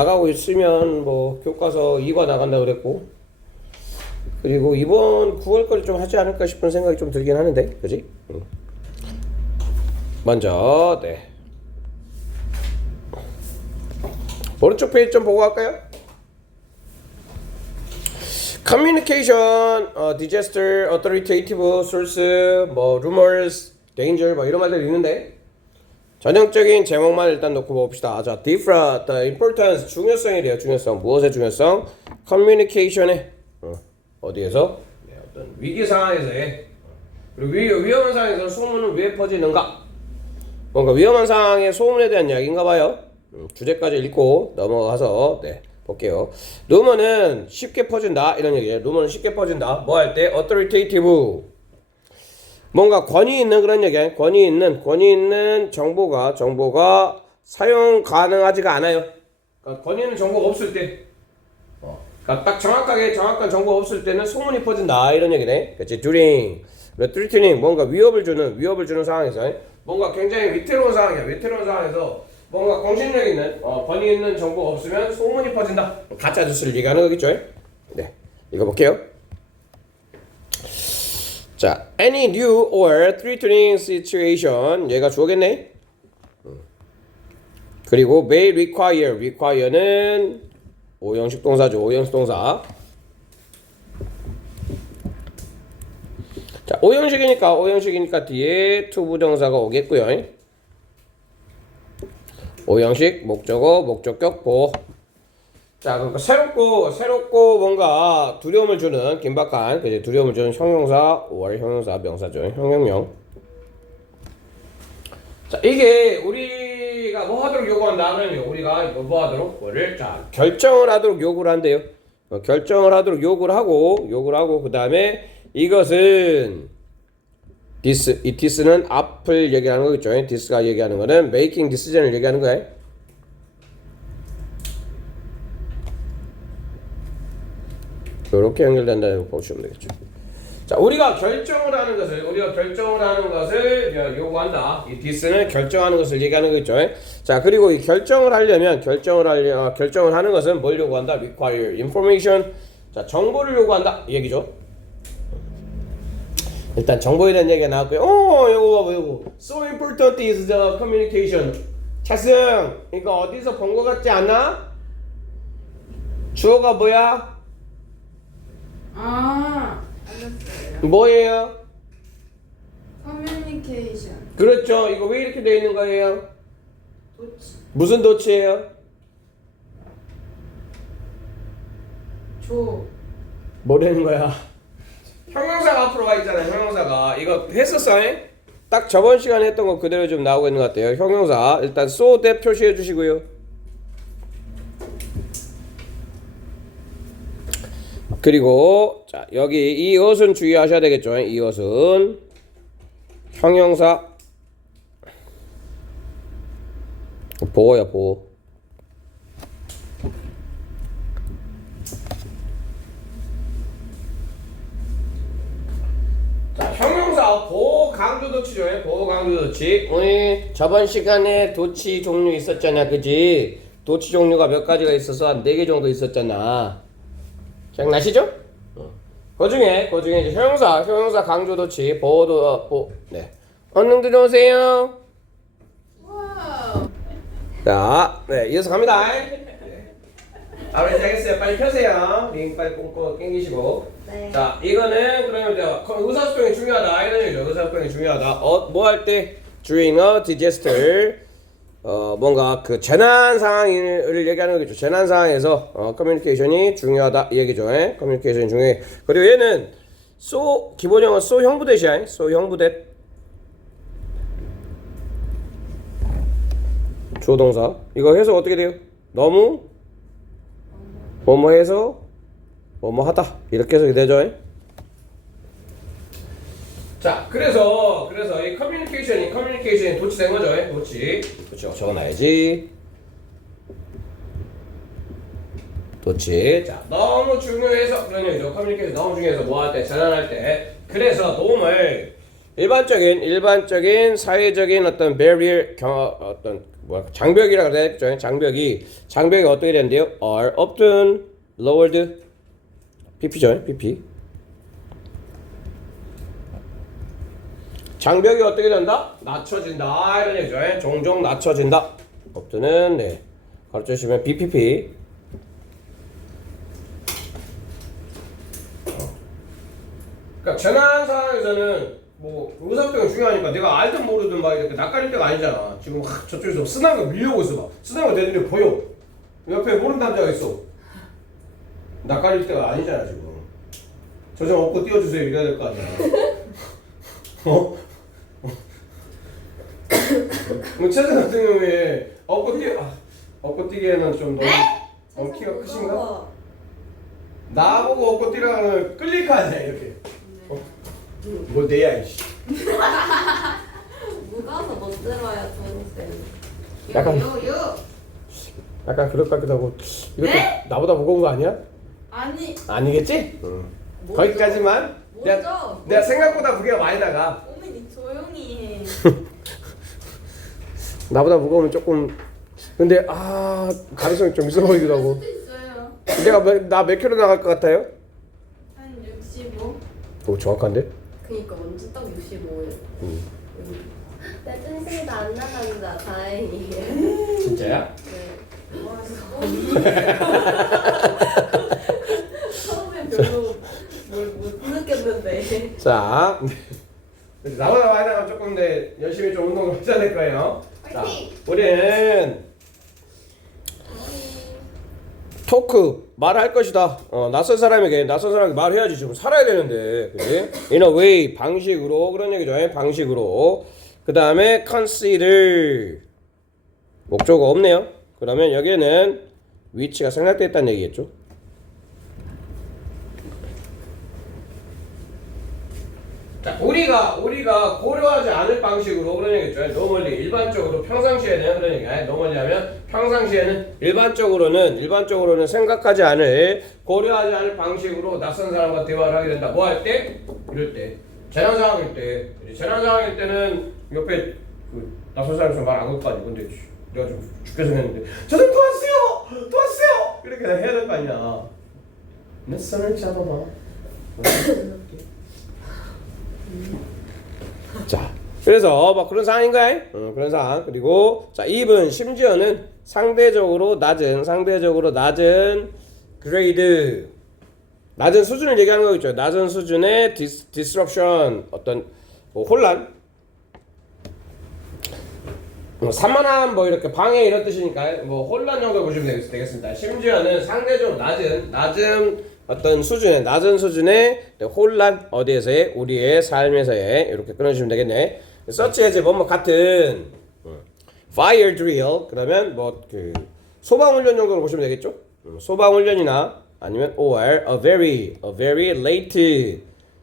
나가고 있으면 뭐 교과서 2과 나간다 그랬고, 그리고 이번 9월까지 좀 하지 않을까 싶은 생각이 좀 들긴 하는데, 그지? 먼저 오른쪽 페이지 좀 보고 갈까요? Communication, disaster, authoritative source, 뭐 rumors, danger, 뭐 이런 말들이 있는데, 전형적인 제목만 일단 놓고 봅시다. 자, different, the importance, 중요성이래요. 중요성. 무엇의 중요성? communication의 어디에서? 네, 어떤 위기 상황에서의, 그리고 위험한 상황에서 소문은 왜 퍼지는가? 뭔가 위험한 상황의 소문에 대한 이야기인가 봐요. 주제까지 읽고 넘어가서 볼게요. 루머는 쉽게 퍼진다 이런 얘기예요. 루머는 쉽게 퍼진다. 뭐 할 때? authoritative, 뭔가 권위 있는 그런 얘기예요. 권위 있는 정보가 사용 가능하지가 않아요. 그러니까 권위 있는 정보가 없을 때, 그러니까 딱 정확한 정보가 없을 때는 소문이 퍼진다 이런 얘기네. 그렇지? during, threatening, 뭔가 위협을 주는 상황에서, 뭔가 굉장히 위태로운 상황이야. 위태로운 상황에서 뭔가 공신력 있는 권위 있는 정보가 없으면 소문이 퍼진다. 가짜 뉴스를 얘기하는 거겠죠. 네, 읽어볼게요. 자, any new or threatening situation, 얘가 주어겠네. 그리고 may require는 오형식 동사죠. 오형식 동사. 자, 오형식이니까 뒤에 to 부정사가 오겠고요. 오형식 목적어, 목적격, 보호. 자, 그러니까 새롭고 뭔가 두려움을 주는 긴박한, 그지? 두려움을 주는 형용사, or 형용사, 명사죠. 형용명. 자, 이게 우리가 뭐 하도록 요구한다 그러면 우리가 이거 뭐 하도록? 뭐를? 자, 결정을 하도록 요구를 한대요. 결정을 하도록 요구를 하고 그 다음에 이것은 이 this는 앞을 얘기하는 거겠죠. this가 얘기하는 거는 making decision을 얘기하는 거예요. 이렇게 연결된다고 보시면 되겠죠. 자, 우리가 결정을 하는 것을 요구한다. 이 this는 결정하는 것을 얘기하는 거겠죠. 자, 그리고 이 결정을 하는 것은 뭘 요구한다? require information. 자, 정보를 요구한다 이 얘기죠. 일단 정보에 대한 얘기가 나왔고요. 요거 봐봐, 요거. So important is the communication. 차승, 이거 어디서 본 것 같지 않아? 주어가 뭐야? 알았어요. 뭐예요? 커뮤니케이션. 그렇죠. 이거 왜 이렇게 되어 있는 거예요? 도치. 무슨 도치예요? 뭐라는 거야? 형용사가 앞으로 와 있잖아요. 형용사가 이거 했었어? 딱 저번 시간에 했던 거 그대로 좀 나오고 있는 것 같아요. 형용사 일단 so that 표시해 주시고요. 그리고 자, 여기 이 것은 주의하셔야 되겠죠. 이 것은 형용사 보호야, 보호. 자, 형용사 보호 강조 도치죠. 보호 강조 도치. 우리 저번 시간에 도치 종류 있었잖아, 그지? 도치 종류가 몇 가지가 있어서 한 4개 정도 있었잖아. 기억나시죠? 그 중에 이제 형용사 강조 도치, 보호도, 네. 얼른 들어오세요. 와우. 자, 이어서 갑니다. 아버지 알겠어요. 빨리 펴세요. 링 빨리 꽁꽁 땡기시고. 네. 자, 이거는 그러면 의사소통이 중요하다. 이런 얘기죠. 의사소통이 중요하다. 뭐 할 때? during a disaster. 뭔가 그 재난 상황을 얘기하는 거겠죠. 재난 상황에서 커뮤니케이션이 중요하다 이 얘기죠. 커뮤니케이션이 중요해. 그리고 얘는 so 기본형은 so 형부대시야. so 형부대. 조동사. 이거 해석 어떻게 돼요? 너무 뭐뭐 해서 뭐뭐 하다 이렇게 해석이 되죠. 자, 그래서 이 커뮤니케이션이 도치된 거죠. 도치 적어놔야지. 도치. 자, 너무 중요해서 그런 얘기죠. 커뮤니케이션 너무 중요해서 뭐 할 때, 전환할 때. 그래서 도움을 일반적인 사회적인 어떤 barrier 뭐야 장벽이라 그랬죠. 장벽이 어떻게 되는데요? are often lowered PP죠. PP. 장벽이 어떻게 된다? 낮춰진다 이런 얘기죠. 종종 낮춰진다. often은 네 가르쳐 주시면 BPP. 그러니까 재난 상황에서는 뭐 의사소통이 중요하니까 내가 알든 모르든 막 이렇게 낯가릴 때가 아니잖아. 지금 저쪽에서 쓰나미가 밀려오고 있어. 막 쓰나미가 내 눈에 보여. 옆에 모르는 남자가 있어. 낯가릴 때가 아니잖아 지금. 저 좀 업고 띄워주세요 이래야 될 거 아니야. 어? 뭐 최선 같은 경우에 업고 뛰기에는 좀 너무 키가 크신가? 나보고 업고 뛰라면 끌릴 거 아니야 이렇게. 뭐 내야 이씨. 무거워서 못 들어요, 조롱쌤. 약간- 요. 약간 그럴 것 같기도 하고 이것도 나보다 무거운 거 아니야? 아니. 아니겠지? 뭐죠? 거기까지만 뭐죠? 내가 생각보다 무게가 많이 나가. 어머니 조용히 해. 나보다 무거우면 조금 근데 가능성이 좀 있어 보이기도 하고. 수도 있어요. 나 몇 킬로 나갈 것 같아요? 한 65. 오 정확한데? 그니까 완전 딱 65예요. 내 뜬생이도 안 나간다. 다행이에요. 진짜야? 네. 와, 처음에 별로 못 느꼈는데. 자 나보다 많이 나가면 조금 더 열심히 좀 운동을 해야 될 거예요. 자 우리는 토크 말할 것이다. 낯선 사람에게 말해야지 지금 살아야 되는데, 그지? In a way 방식으로 그런 얘기죠. 방식으로. 그 다음에 consider 목적어 없네요. 그러면 여기에는 위치가 생략됐다는 얘기겠죠. 자, 우리가 고려하지 않을 방식으로 그런 얘기죠. normally 일반적으로 평상시에는 그런 얘기야. normally 하면 평상시에는 일반적으로는 생각하지 않을 고려하지 않을 방식으로 낯선 사람과 대화를 하게 된다. 뭐 할 때? 이럴 때. 재난 상황일 때는 옆에 그 낯선 사람이 말 안 걸 거 아니야. 근데 내가 좀 죽게 생겼는데 저 좀 도와주세요 이렇게 해야 될 거 아니야. 내 손을 잡아봐. 자, 그래서 뭐 그런 상황인가요? 그런 상황. 그리고 자, even 심지어는 상대적으로 낮은 그레이드, 낮은 수준을 얘기하는 거겠죠. 낮은 수준의 disruption, 어떤 뭐 혼란, 산만함, 뭐 이렇게 방해 이런 뜻이니까 뭐 혼란 정도 보시면 되겠습니다. 심지어는 상대적으로 낮은 어떤 낮은 수준의 혼란 어디에서의 우리의 삶에서의 이렇게 끊어주시면 되겠네. such as 뭐뭐 같은 fire drill 그러면 뭐 그 소방 훈련 정도로 보시면 되겠죠. 소방 훈련이나 아니면 or a very late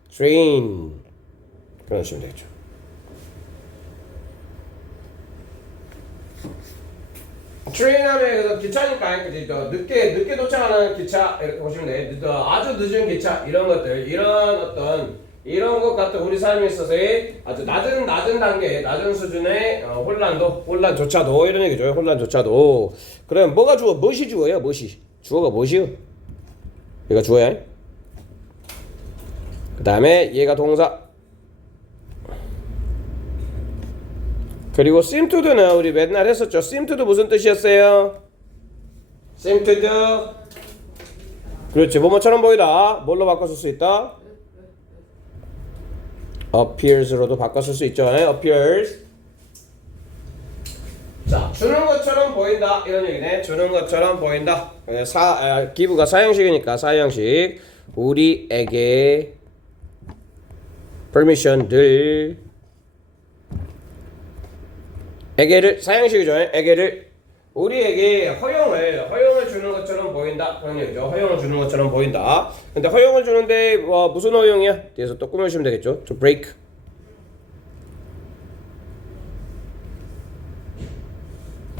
train 끊어주시면 되겠죠. 트레인하면 그래서 기차니까 그지 늦게 도착하는 기차 이렇게 보시면 돼. 아주 늦은 기차 이런 것들 이런 것 같은 우리 삶에 있어서의 아주 낮은 단계 낮은 수준의 혼란조차도 이런 얘기죠. 혼란조차도. 그럼 뭐가 주어? 무엇이 주어요? 주어가 무엇이요? 얘가 주어야. 그 다음에 얘가 동사. 그리고 seem to do는 우리 맨날 했었죠. seem to do 무슨 뜻이었어요? seem to do 그렇지. 뭐뭐처럼 보이다. 뭘로 바꿔 쓸 수 있다? appears로도 바꿔 쓸 수 있죠. appears. 자, 주는 것처럼 보인다 이런 얘기네. 주는 것처럼 보인다. give가 사형식이니까 사형식. 우리에게 permission들 에게를 사형식이죠. 에게를 우리에게 허용을 주는 것처럼 보인다. 그런 얘기죠. 허용을 주는 것처럼 보인다. 근데 허용을 주는데 무슨 허용이야? 뒤에서 또 꾸며주시면 되겠죠. To break.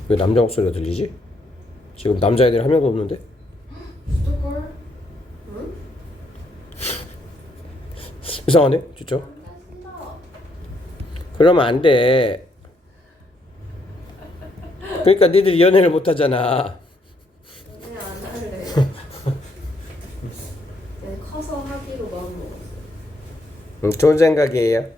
왜 남자 목소리가 들리지? 지금 남자애들이 한 명도 없는데? 스토커? 이상하네? 진짜? 그러면 안 돼. 그러니까 니들이 연애를 못 하잖아. 연애 안 할래. 그냥 커서 하기로 마음 먹었어요. 좋은 생각이에요. 에헤.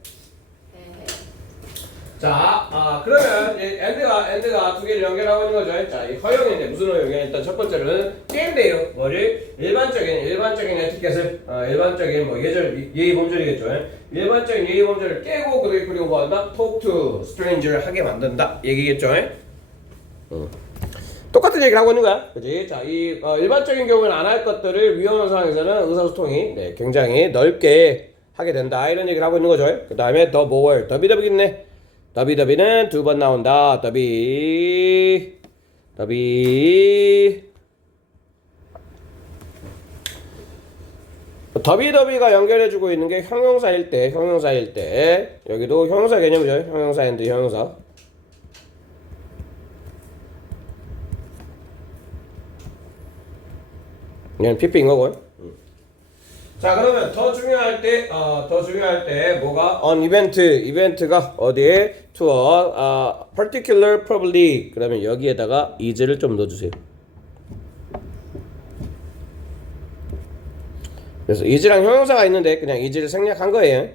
자, 그러면 엔드가 두 개를 연결하고 있는 거죠. 자, 이 허용인데 무슨 허용이야? 일단 첫 번째로는 게임데요. 뭐지? 일반적인 에티켓을 일반적인 뭐 예의 범절이겠죠. 일반적인 예의 범절을 깨고 그리고 뭐 한다? Talk to stranger 하게 만든다. 얘기겠죠. 똑같은 얘기를 하고 있는 거야. 그지? 자, 이 일반적인 경우는 안 할 것들을 위험한 상황에서는 의사소통이 굉장히 넓게 하게 된다. 이런 얘기를 하고 있는 거죠. 그 다음에 the more, 더비더비겠네. 더비더비는 두 번 나온다. 더비. 더비더비가 연결해주고 있는 게 형용사일 때. 여기도 형용사 개념이죠. 형용사 앤드 형용사. 얘는 PP인 거고요. 자, 그러면 더 중요할 때 뭐가 on 이벤트가 어디에 to a particular public. 그러면 여기에다가 is를 좀 넣어주세요. 그래서 is랑 형용사가 있는데 그냥 is를 생략한 거예요.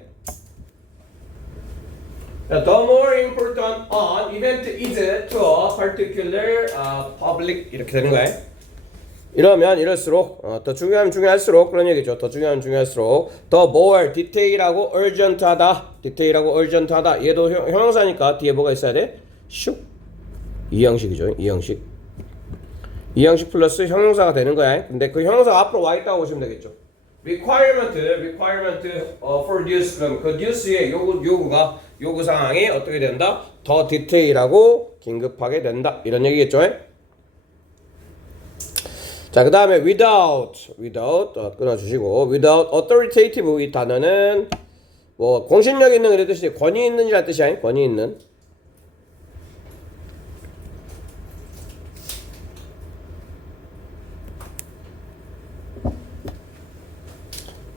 The more important on event is to a particular public 이렇게 되는 거예요. 이러면 이럴수록 더 중요하면 중요할수록 그런 얘기죠. 더 중요하면 중요할수록 더 more 디테일하고 urgent하다. 얘도 형용사니까 뒤에 뭐가 있어야 돼? 슉. 이 형식이죠. 이 형식 플러스 형용사가 되는 거야. 근데 그 형용사가 앞으로 와 있다고 보시면 되겠죠. requirement for use. 그럼 그 use의 요구 상황이 어떻게 된다? 더 디테일하고 긴급하게 된다. 이런 얘기겠죠. 자, 그 다음에 without 끊어주시고 without authoritative 이 단어는 뭐 공신력 있는 이런 뜻이 권위 있는 이란 뜻이야. 권위 있는.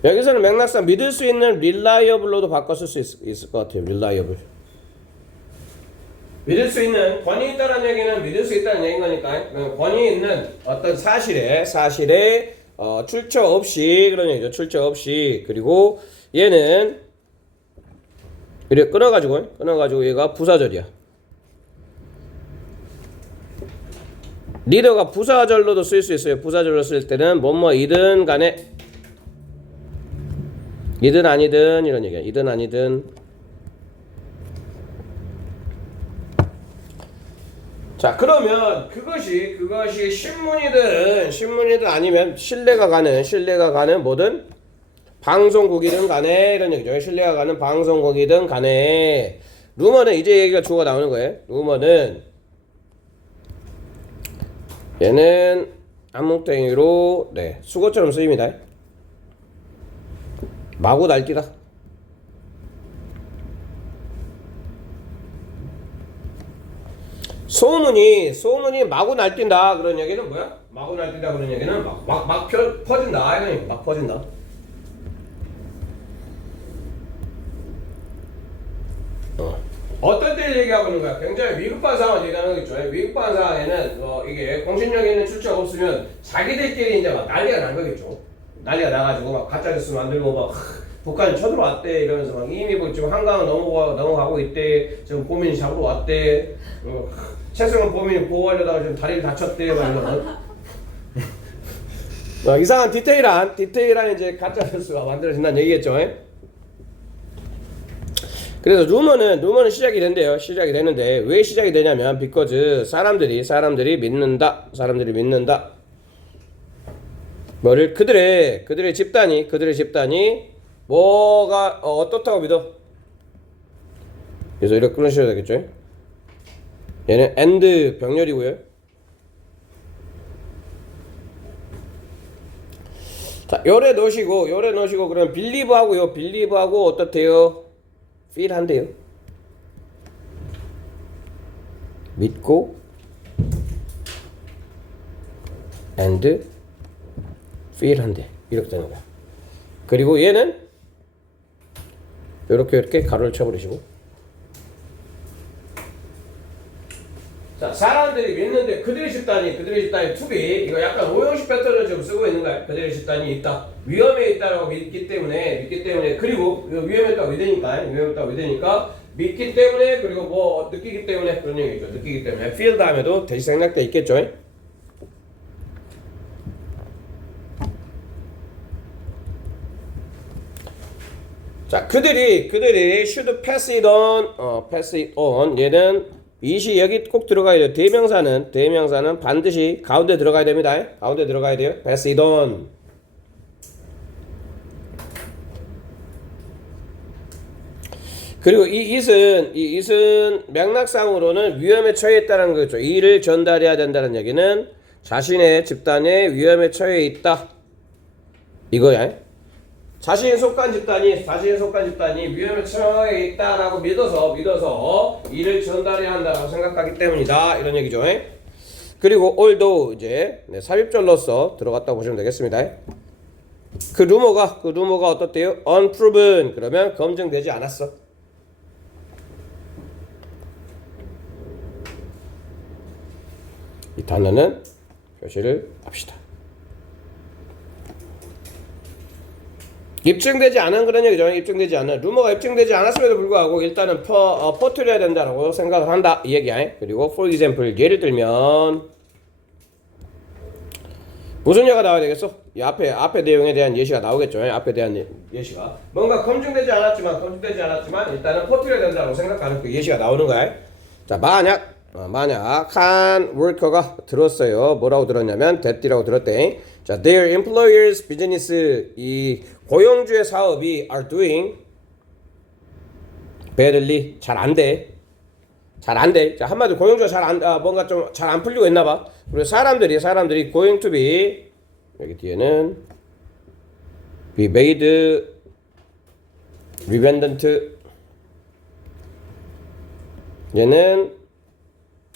여기서는 맥락상 믿을 수 있는 reliable로도 바꿨을 수 있을 것 같아요. reliable. 믿을 수 있는 권위 있다는 얘기는 믿을 수 있다는 얘기인 거니까 권위 있는 어떤 사실에 출처 없이 그런 얘기죠. 출처 없이. 그리고 얘는 이렇게 끊어가지고 얘가 부사절이야. 리더가 부사절로도 쓸 수 있어요. 부사절로 쓸 때는 뭐뭐이든 간에 이든 아니든 이런 얘기야. 이든 아니든. 자, 그러면 그것이 신문이든 아니면 신뢰가 가는 뭐든 방송국이든 간에 이런 얘기죠. 신뢰가 가는 방송국이든 간에 루머는 이제 얘기가 주어가 나오는 거예요. 루머는 얘는 암묵탱이로 수거처럼 쓰입니다. 마구 날뛰다. 소문이 마구 날뛴다 그런 얘기는 뭐야? 마구 날뛴다 그런 얘기는 막 퍼진다. 이거 막 퍼진다. 어떤 때를 얘기하고 있는 거야? 굉장히 위급한 상황을 얘기하는 거겠죠. 위급한 상황에는 이게 공신력 있는 출처가 없으면 자기들끼리 이제 막 난리가 난 거겠죠. 난리가 나가지고 막 가짜 뉴스 만들고 막 북한이 쳐들어왔대 이러면서 막 이미 뭐 지금 한강을 넘어가고 있대. 지금 보민이 잡으러 왔대. 최승원 보민이 보호하려다가 지금 다리를 다쳤대. 막 이런 이상한 디테일한 이제 가짜 뉴스가 만들어진다는 얘기겠죠. 그래서 루머는 시작이 된대요. 시작이 되는데 왜 시작이 되냐면 because 사람들이 믿는다. 뭐를 그들의 집단이 뭐가 어떻다고 믿어? 그래서 이렇게 끊으셔야 되겠죠. 얘는 and 병렬이고요. 자, 요래 넣으시고 그럼 believe하고 어떻대요? feel 한대요. 믿고 and feel 한대. 이렇게 되는 거야. 그리고 얘는 이렇게 가로를 쳐버리시고 자, 사람들이 믿는데 그들의 집단이 to be 이거 약간 오형식 패턴을 좀 쓰고 있는 거야. 그들의 집단이 있다. 위험에 있다라고 믿기 때문에 그리고 이거 위험에 있다고 믿으니까 믿기 때문에 그리고 뭐 느끼기 때문에 그런 얘기죠. 느끼기 때문에 feel 다음에도 대시 생략돼 있겠죠. 자, 그들이 should pass it on. 얘는 이시 여기 꼭 들어가야 돼요. 대명사는 반드시 가운데 들어가야 됩니다. 가운데 들어가야 돼요. pass it on. 그리고 이 it은 맥락상으로는 위험에 처해 있다는 거죠. 이를 전달해야 된다는 얘기는 자신의 집단에 위험에 처해 있다. 이거야. 자신이 속한 집단이 위험에 처해 있다라고 믿어서 이를 전달해야 한다라고 생각하기 때문이다. 이런 얘기죠. 그리고 although 이제 삽입절로서 들어갔다고 보시면 되겠습니다. 그 루머가 어떻대요? unproven 그러면 검증되지 않았어. 이 단어는 표시를 합시다. 입증되지 않은 그런 얘기죠. 입증되지 않은 루머가 입증되지 않았음에도 불구하고 일단은 퍼뜨려야 된다라고 생각을 한다 이 얘기야. 그리고 for example 예를 들면 무슨 예가 나와야 되겠어? 이 앞에 내용에 대한 예시가 나오겠죠. 앞에 대한 예시가 뭔가 검증되지 않았지만 일단은 퍼뜨려야 된다고 생각하는 그 예시가 나오는 거야. 자, 만약 한 워커가 들었어요. 뭐라고 들었냐면 that이라고 들었대. 자, their employers business 이 고용주의 사업이 are doing badly 잘 안 돼. 자, 한마디로 고용주가 뭔가 좀 잘 안 풀리고 있나 봐. 그리고 사람들이 going to be 여기 뒤에는 be made redundant 얘는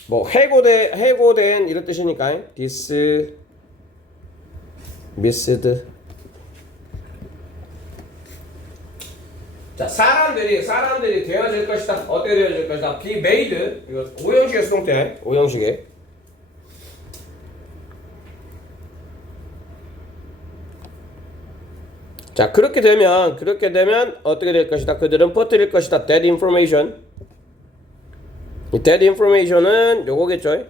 뭐 해고된 이런 뜻이니까 dismissed 자, 사람들이 되어질 것이다. 어떻게 되어질 것이다? be made 이거 오형식의 수동태 오형식의 자, 그렇게 되면 어떻게 될 것이다? 그들은 퍼뜨릴 것이다. That information 이 that information은 요거겠죠.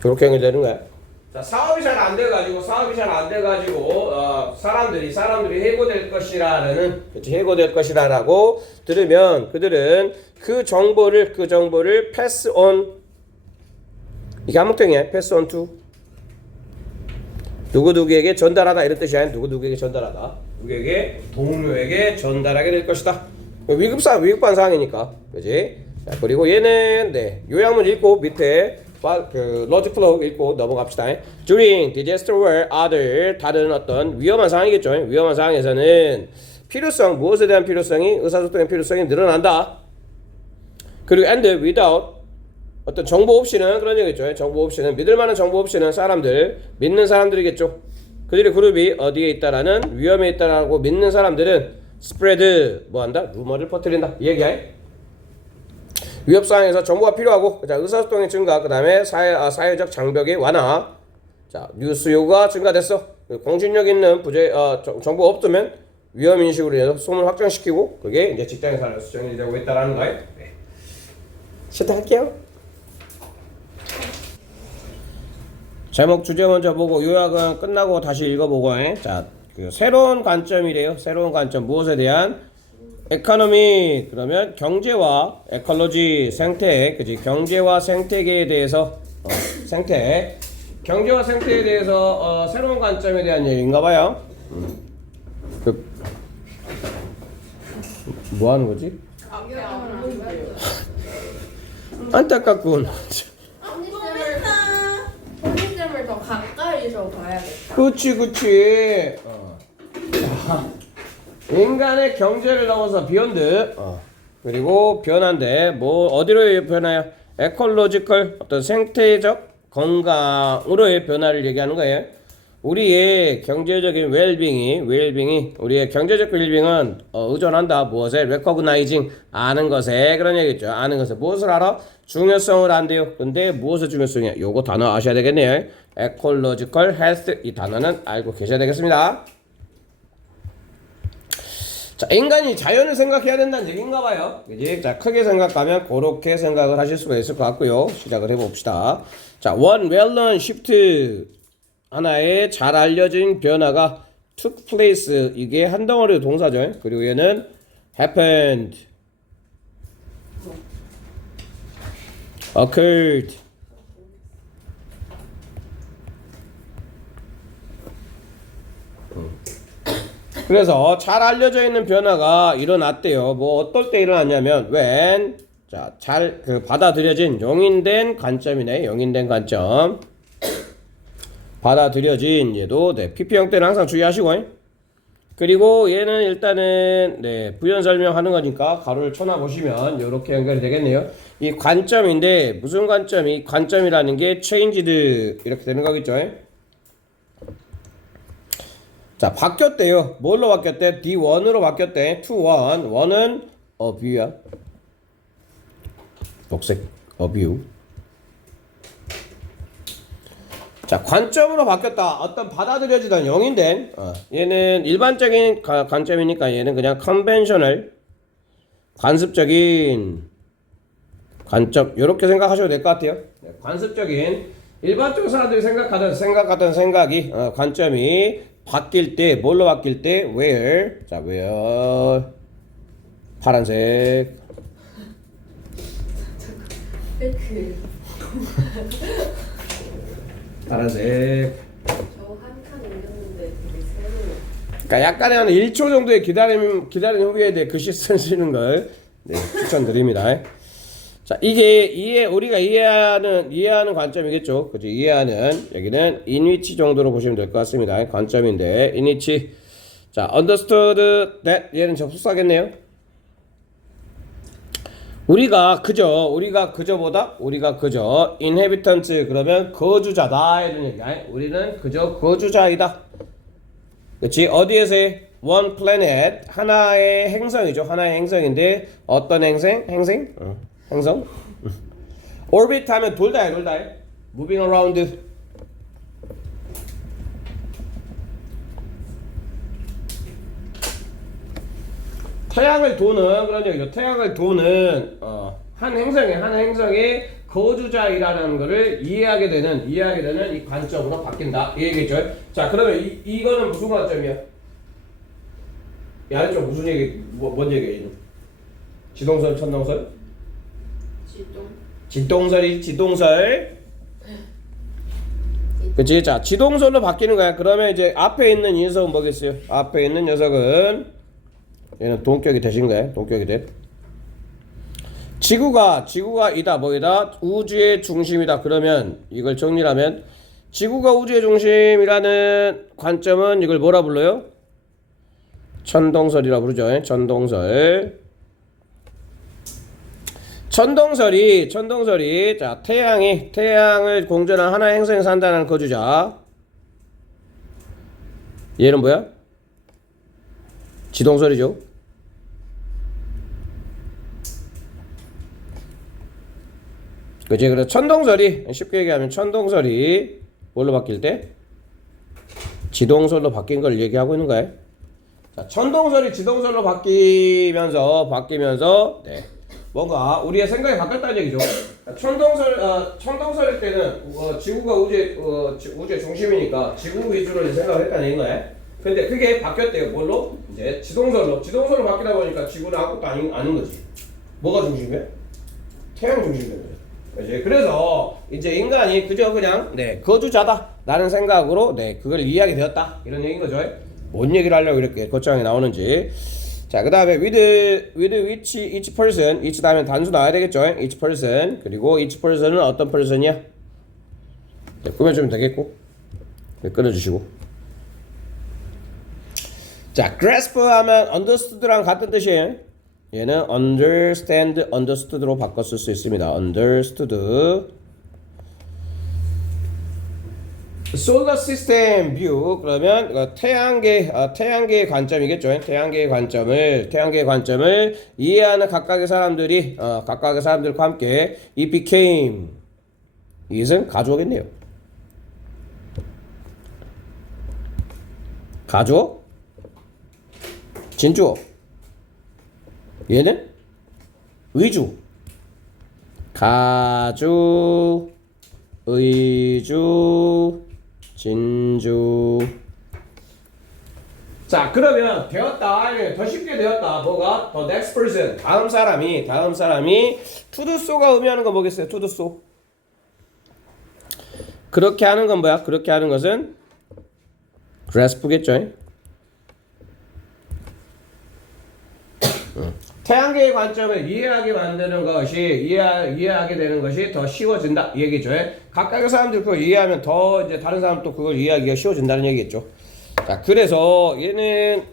그렇게 연결되는 거야. 자, 사업이 잘 안 돼가지고 사람들이 해고될 것이라라고 들으면 그들은 그 정보를 pass on 이게 한목적이야. pass on to 누구에게 전달하다 이런 뜻이 아니야. 누구에게 전달하다. 누구에게 동료에게 전달하게 될 것이다. 위급한 상황이니까, 그렇지? 자, 그리고 얘는 요약문 읽고 밑에 그 logic flow 읽고 넘어갑시다. During disaster where 다른 어떤 위험한 상황이겠죠. 위험한 상황에서는 무엇에 대한 필요성이 의사소통의 필요성이 늘어난다. 그리고 and without 어떤 정보 없이는 그런 얘기죠. 정보 없이는 믿을 만한 정보 없이는 믿는 사람들이겠죠. 그들의 그룹이 어디에 있다라는 위험에 있다라고 믿는 사람들은 spread 뭐한다? 루머를 퍼뜨린다. 이 얘기야. 위협 상황에서 정보가 필요하고 자, 의사소통의 증가 그다음에 사회적 장벽의 완화. 자, 뉴스 요구가 증가됐어. 공신력 있는 정보가 없으면 위험 인식으로 인해서 소문을 확장시키고 그게 이제 직장에서 수정이 되고 있다라는 거예요. 네. 시작할게요. 제목 주제 먼저 보고 요약은 끝나고 다시 읽어보고 자, 그 새로운 관점이래요. 새로운 관점 무엇에 대한 에코노미 그러면 경제와 에컬로지 생태 그지 경제와 생태계에 대해서 경제와 생태에 대해서 새로운 관점에 대한 얘기인가 봐요. 뭐 하는 거지? 안타깝군. 본인점을 더 가까이서 봐야겠다. 그치. 인간의 경제를 넘어서 비욘드 그리고 변화인데 뭐 어디로의 변화야? 에콜로지컬 어떤 생태적 건강으로의 변화를 얘기하는 거예요. 우리의 경제적인 웰빙이 우리의 경제적 웰빙은 의존한다. 무엇에? recognizing 아는 것에 그런 얘기죠. 아는 것에 무엇을 알아? 중요성을 안돼요. 근데 무엇의 중요성이야? 요거 단어 아셔야 되겠네요. ecological health 이 단어는 알고 계셔야 되겠습니다. 자, 인간이 자연을 생각해야 된다는 얘기인가 봐요. 그지? 자, 크게 생각하면 그렇게 생각을 하실 수가 있을 것 같고요. 시작을 해봅시다. 자, one well-known shift 하나의 잘 알려진 변화가 took place 이게 한 덩어리 동사죠. 그리고 얘는 happened, occurred. 그래서 잘 알려져 있는 변화가 일어났대요. 뭐 어떨 때 일어났냐면 when 자, 잘 받아들여진 용인된 관점이네. 용인된 관점. 받아들여진 얘도 네, PP 형태는 항상 주의하시고. 그리고 얘는 일단은 네, 부연 설명하는 거니까 가로를 쳐놔 보시면 이렇게 연결이 되겠네요. 이 관점인데 무슨 관점이 관점이라는 게 changed 이렇게 되는 거겠죠. 자, 바뀌었대요. 뭘로 바뀌었대? D1으로 바뀌었대. to 1. 1은 view야. 녹색 view. 자, 관점으로 바뀌었다. 어떤 받아들여지던 영인된 얘는 일반적인 관점이니까 얘는 그냥 컨벤셔널 관습적인 관점 이렇게 생각하셔도 될 것 같아요. 네, 관습적인 일반적으로 사람들이 생각하던 생각이 관점이 바뀔 때 뭘로 바뀔 때 where 자 where 파란색 페이크. 파란색. 저 한 칸 올렸는데 되게 새로워. 그러니까 약간의 한 1초 정도의 기다림 후에 글씨 쓰시는 걸 네, 추천드립니다. 자, 이게 우리가 이해하는 관점이겠죠. 그죠? 이해하는 여기는 in which 정도로 보시면 될 것 같습니다. 관점인데 in which 자, understood that 얘는 접속사겠네요. 우리가 그저 inhabitant 그러면 거주자다 이런 얘기야. 우리는 그저 거주자이다. 그렇지? 어디에서의 one planet 하나의 행성이죠. 하나의 행성인데 어떤 행성? 행성? orbit 하면 돌다야. moving around. 태양을 도는 그런 얘기죠. 태양을 도는 한 행성의 거주자이라는 것을 이해하게 되는 이 관점으로 바뀐다. 이 얘기죠. 자, 그러면 이거는 무슨 관점이야? 이 아래쪽 무슨 얘기? 뭔 얘기야? 지동설, 천동설? 지동설. 그치? 자, 지동설로 바뀌는 거야. 그러면 이제 앞에 있는 이 녀석은 뭐겠어요? 앞에 있는 녀석은 얘는 동격이 되신 거예요. 동격이 돼. 지구가 뭐이다? 우주의 중심이다. 그러면 이걸 정리하면 지구가 우주의 중심이라는 관점은 이걸 뭐라 불러요? 천동설이라 부르죠. 천동설이 자, 태양을 공전한 하나의 행성에 산다는 거주자. 얘는 뭐야? 지동설이죠. 그치? 그래서 천동설이 쉽게 얘기하면 천동설이 뭘로 바뀔 때? 지동설로 바뀐 걸 얘기하고 있는 거예요. 자, 천동설이 지동설로 바뀌면서 네. 뭔가 우리의 생각이 바뀌었다는 얘기죠. 천동설일 때는 지구가 우주의 중심이니까 지구 위주로 생각을 했다는 얘기인 거예요. 근데 그게 바뀌었대요. 뭘로? 이제 지동설로 바뀌다 보니까 지구는 아무것도 아닌 거지. 뭐가 중심이야? 태양 중심이야. 그치? 그래서 이제 인간이 그저 그냥 거주자다라는 생각으로 그걸 이해하게 되었다 이런 얘기인 거죠. 뭔 얘기를 하려고 이렇게 거창하게 나오는지. 자, 그 다음에 with which each person each 다음에 단수 나와야 되겠죠. each person 그리고 each person은 어떤 person이야? 꾸며주면 되겠고 끊어주시고. 자, grasp 하면 understood랑 같은 뜻이에요. 얘는 understand, understood로 바꿨을 수 있습니다. understood. Solar System View 그러면 태양계의 관점이겠죠. 태양계의 관점을 이해하는 각각의 사람들과 함께 it became 이것은 가주어겠네요. 가주어 진주어 얘는 의주 가주 의주 진주. 자 그러면 되었다. 더 쉽게 되었다. 뭐가? The next person 다음 사람이 to do so가 의미하는 거 뭐겠어요? to do so. 그렇게 하는 건 뭐야? 그렇게 하는 것은 grasp겠죠. 태양계의 관점을 이해하게 만드는 것이 이해하게 되는 것이 더 쉬워진다 이 얘기죠. 각각의 사람들 그걸 이해하면 더 이제 다른 사람도 그걸 이해하기가 쉬워진다는 얘기겠죠. 자 그래서 얘는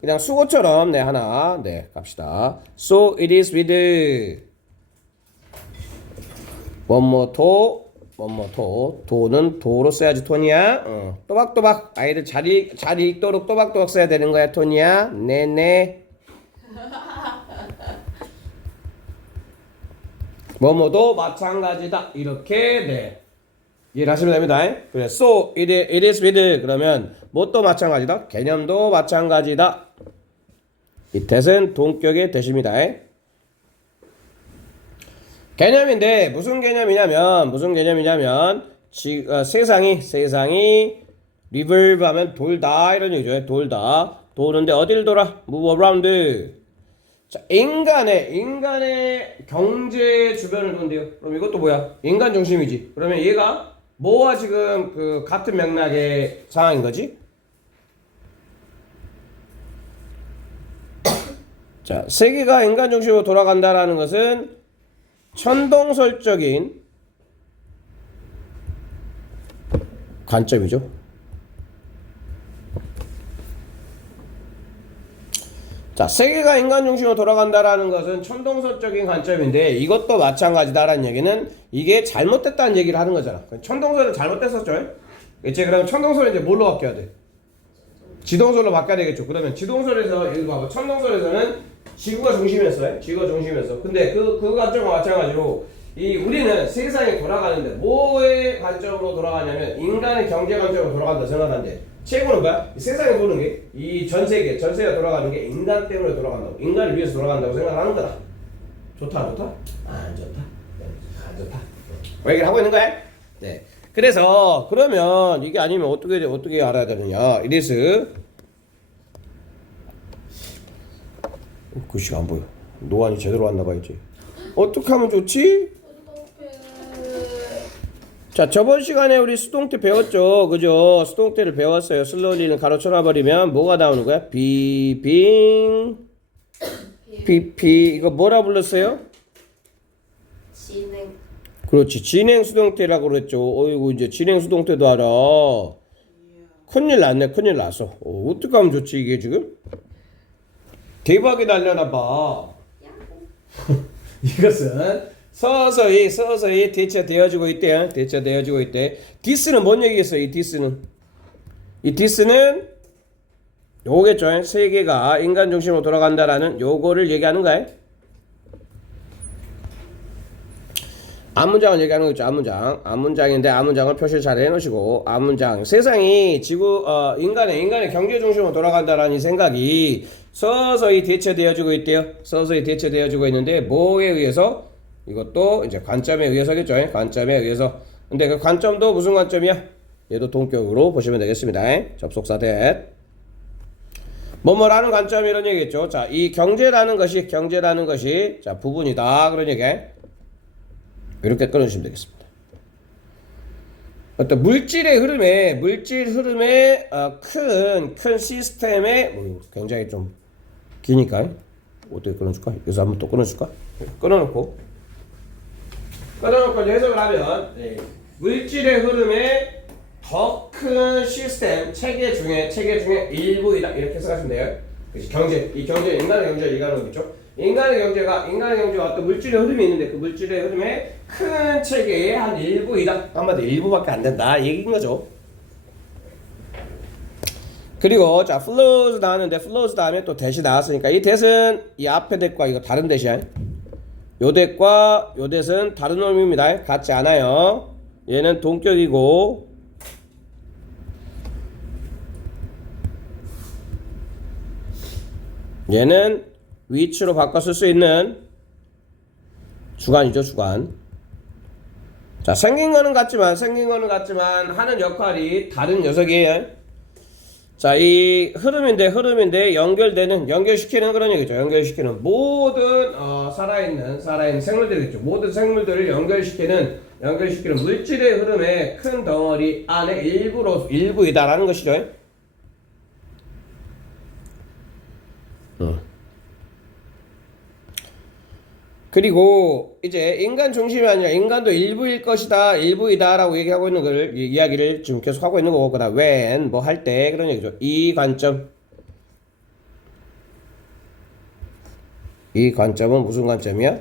그냥 수고처럼 하나 갑시다. So it is with 뭐뭐토 도는 도로 써야지 톤이야. 또박또박 아이들 잘 읽도록 또박또박 써야 되는 거야 톤이야. 네네. 뭐뭐도 마찬가지다 이렇게 이해하시면 됩니다. 그래 so it is with 그러면 뭣도 마찬가지다 개념도 마찬가지다 이 that은 동격의 that입니다. 개념인데 무슨 개념이냐면 세상이 revolve 하면 돌다 이런 얘기죠. 돌다 도는데 어딜 돌아 move around. 자, 인간의 경제 주변을 돈대요. 그럼 이것도 뭐야? 인간 중심이지. 그러면 얘가 뭐와 지금 그 같은 맥락의 상황인 거지? 자, 세계가 인간 중심으로 돌아간다라는 것은 천동설적인 관점이죠. 자, 세계가 인간 중심으로 돌아간다라는 것은 천동설적인 관점인데 이것도 마찬가지다라는 얘기는 이게 잘못됐다는 얘기를 하는 거잖아. 천동설은 잘못됐었죠. 그치? 그러면 천동설은 이제 뭘로 바뀌어야 돼? 지동설로 바뀌어야 되겠죠. 그러면 지동설에서 여기 봐봐. 천동설에서는 지구가 중심이었어요. 지구가 중심이었어. 근데 그 관점과 마찬가지로 우리는 세상이 돌아가는데 뭐의 관점으로 돌아가냐면 인간의 경제 관점으로 돌아간다 생각하는데 최고는 뭐야? 이 세상에 도는 게 이 전세가 돌아가는 게 인간 때문에 돌아간다고 인간을 위해서 돌아간다고 생각하는 거다. 좋다? 안 좋다? 안 좋다. 왜 얘기를 하고 있는 거야? 네. 그래서 그러면 이게 아니면 어떻게 알아야 되느냐? 이래서 글씨가 안 보여. 노안이 제대로 왔나 봐야지. 어떻게 하면 좋지? 자 저번 시간에 우리 수동태 배웠죠. 그죠? 수동태를 배웠어요. 슬로우리는 가로 쳐놔버리면 뭐가 나오는 거야? 비빙 PP 이거 뭐라 불렀어요? 진행. 그렇지 진행 수동태라고 그랬죠. 어이구 이제 진행 수동태도 알아. 큰일 났네. 큰일 났어. 어떻게 하면 좋지 이게 지금? 대박이 날려나봐. 이것은 서서히 대처되어지고 있대요. 대처되어지고 있대. 디스는 뭔 얘기겠어요? 이 디스는 요거겠죠. 세계가 인간 중심으로 돌아간다라는 요거를 얘기하는 거예요. 앞문장을 얘기하는 거죠. 앞문장인데 앞문장을 표시를 잘 해놓으시고 앞문장 세상이 인간의 경제 중심으로 돌아간다라는 이 생각이 서서히 대처되어지고 있대요. 서서히 대처되어지고 있는데 뭐에 의해서? 이것도 이제 관점에 의해서겠죠. 관점에 의해서. 근데 그 관점도 무슨 관점이야? 얘도 동격으로 보시면 되겠습니다. 접속사 that. 뭐뭐라는 관점이 이런 얘기겠죠. 자, 이 경제라는 것이 자 부분이다 그런 얘기. 이렇게 끊어주시면 되겠습니다. 어떤 물질 흐름에 큰 시스템에 굉장히 좀 기니까 어떻게 끊어줄까? 여기서 한번 또 끊어줄까? 끊어놓고 이제 해석을 하면 물질의 흐름에 더 큰 시스템 체계 중에 일부이다 이렇게 해석하시면 돼요. 경제 인간의 경제를 얘기하는 거겠죠. 인간의 경제가 어떤 물질의 흐름이 있는데 그 물질의 흐름에 큰 체계의 한 일부이다. 한마디로 일부밖에 안 된다 얘기인 거죠. 그리고 자 flows 나왔는데 flows 다음에 또 that이 나왔으니까 이 that은 이 앞에 that과 이거 다른 that이야. 요 that과 요 that은 다른 놈입니다. 같지 않아요. 얘는 동격이고 얘는 which로 바꿔 쓸 수 있는 주관이죠, 주관. 자, 생긴 거는 같지만 하는 역할이 다른 녀석이에요. 자, 이 흐름인데 연결시키는 그런 얘기죠. 연결시키는 모든 살아있는 생물들이겠죠. 모든 생물들을 연결시키는 물질의 흐름의 큰 덩어리 안에 일부이다라는 것이죠. 그리고 이제 인간 중심이 아니라 인간도 일부일 것이다, 일부이다라고 얘기하고 있는 걸 이야기를 지금 계속 하고 있는 거고, 그다음 when 뭐 할 때 그런 얘기죠. 이 관점은 무슨 관점이야?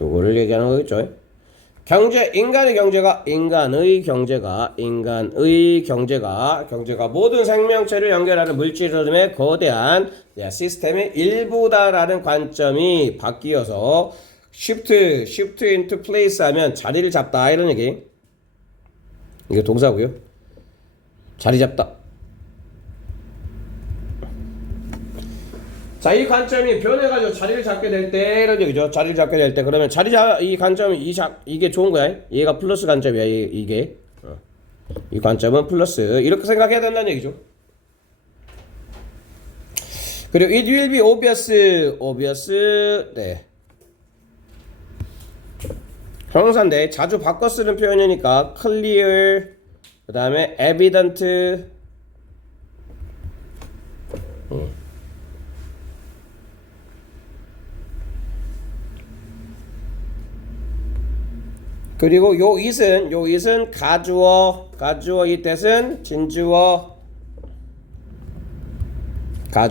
요거를 얘기하는 거겠죠. 인간의 경제가 모든 생명체를 연결하는 물질 흐름의 거대한 시스템의 일부다라는 관점이 바뀌어서 shift into place 하면 자리를 잡다 이런 얘기. 이게 동사고요. 자리 잡다. 자, 이 관점이 변해가지고 자리를 잡게 될 때 이런 얘기죠. 자리를 잡게 될 때 그러면 이 관점이 이게 좋은 거야. 얘가 플러스 관점이야. 이게 이 관점은 플러스 이렇게 생각해야 된다는 얘기죠. 그리고 it will be obvious 네. 형용사인데 자주 바꿔 쓰는 표현이니까 clear 그 다음에 evident 그리고 요 it은 가주어 이 that은 진주어 자,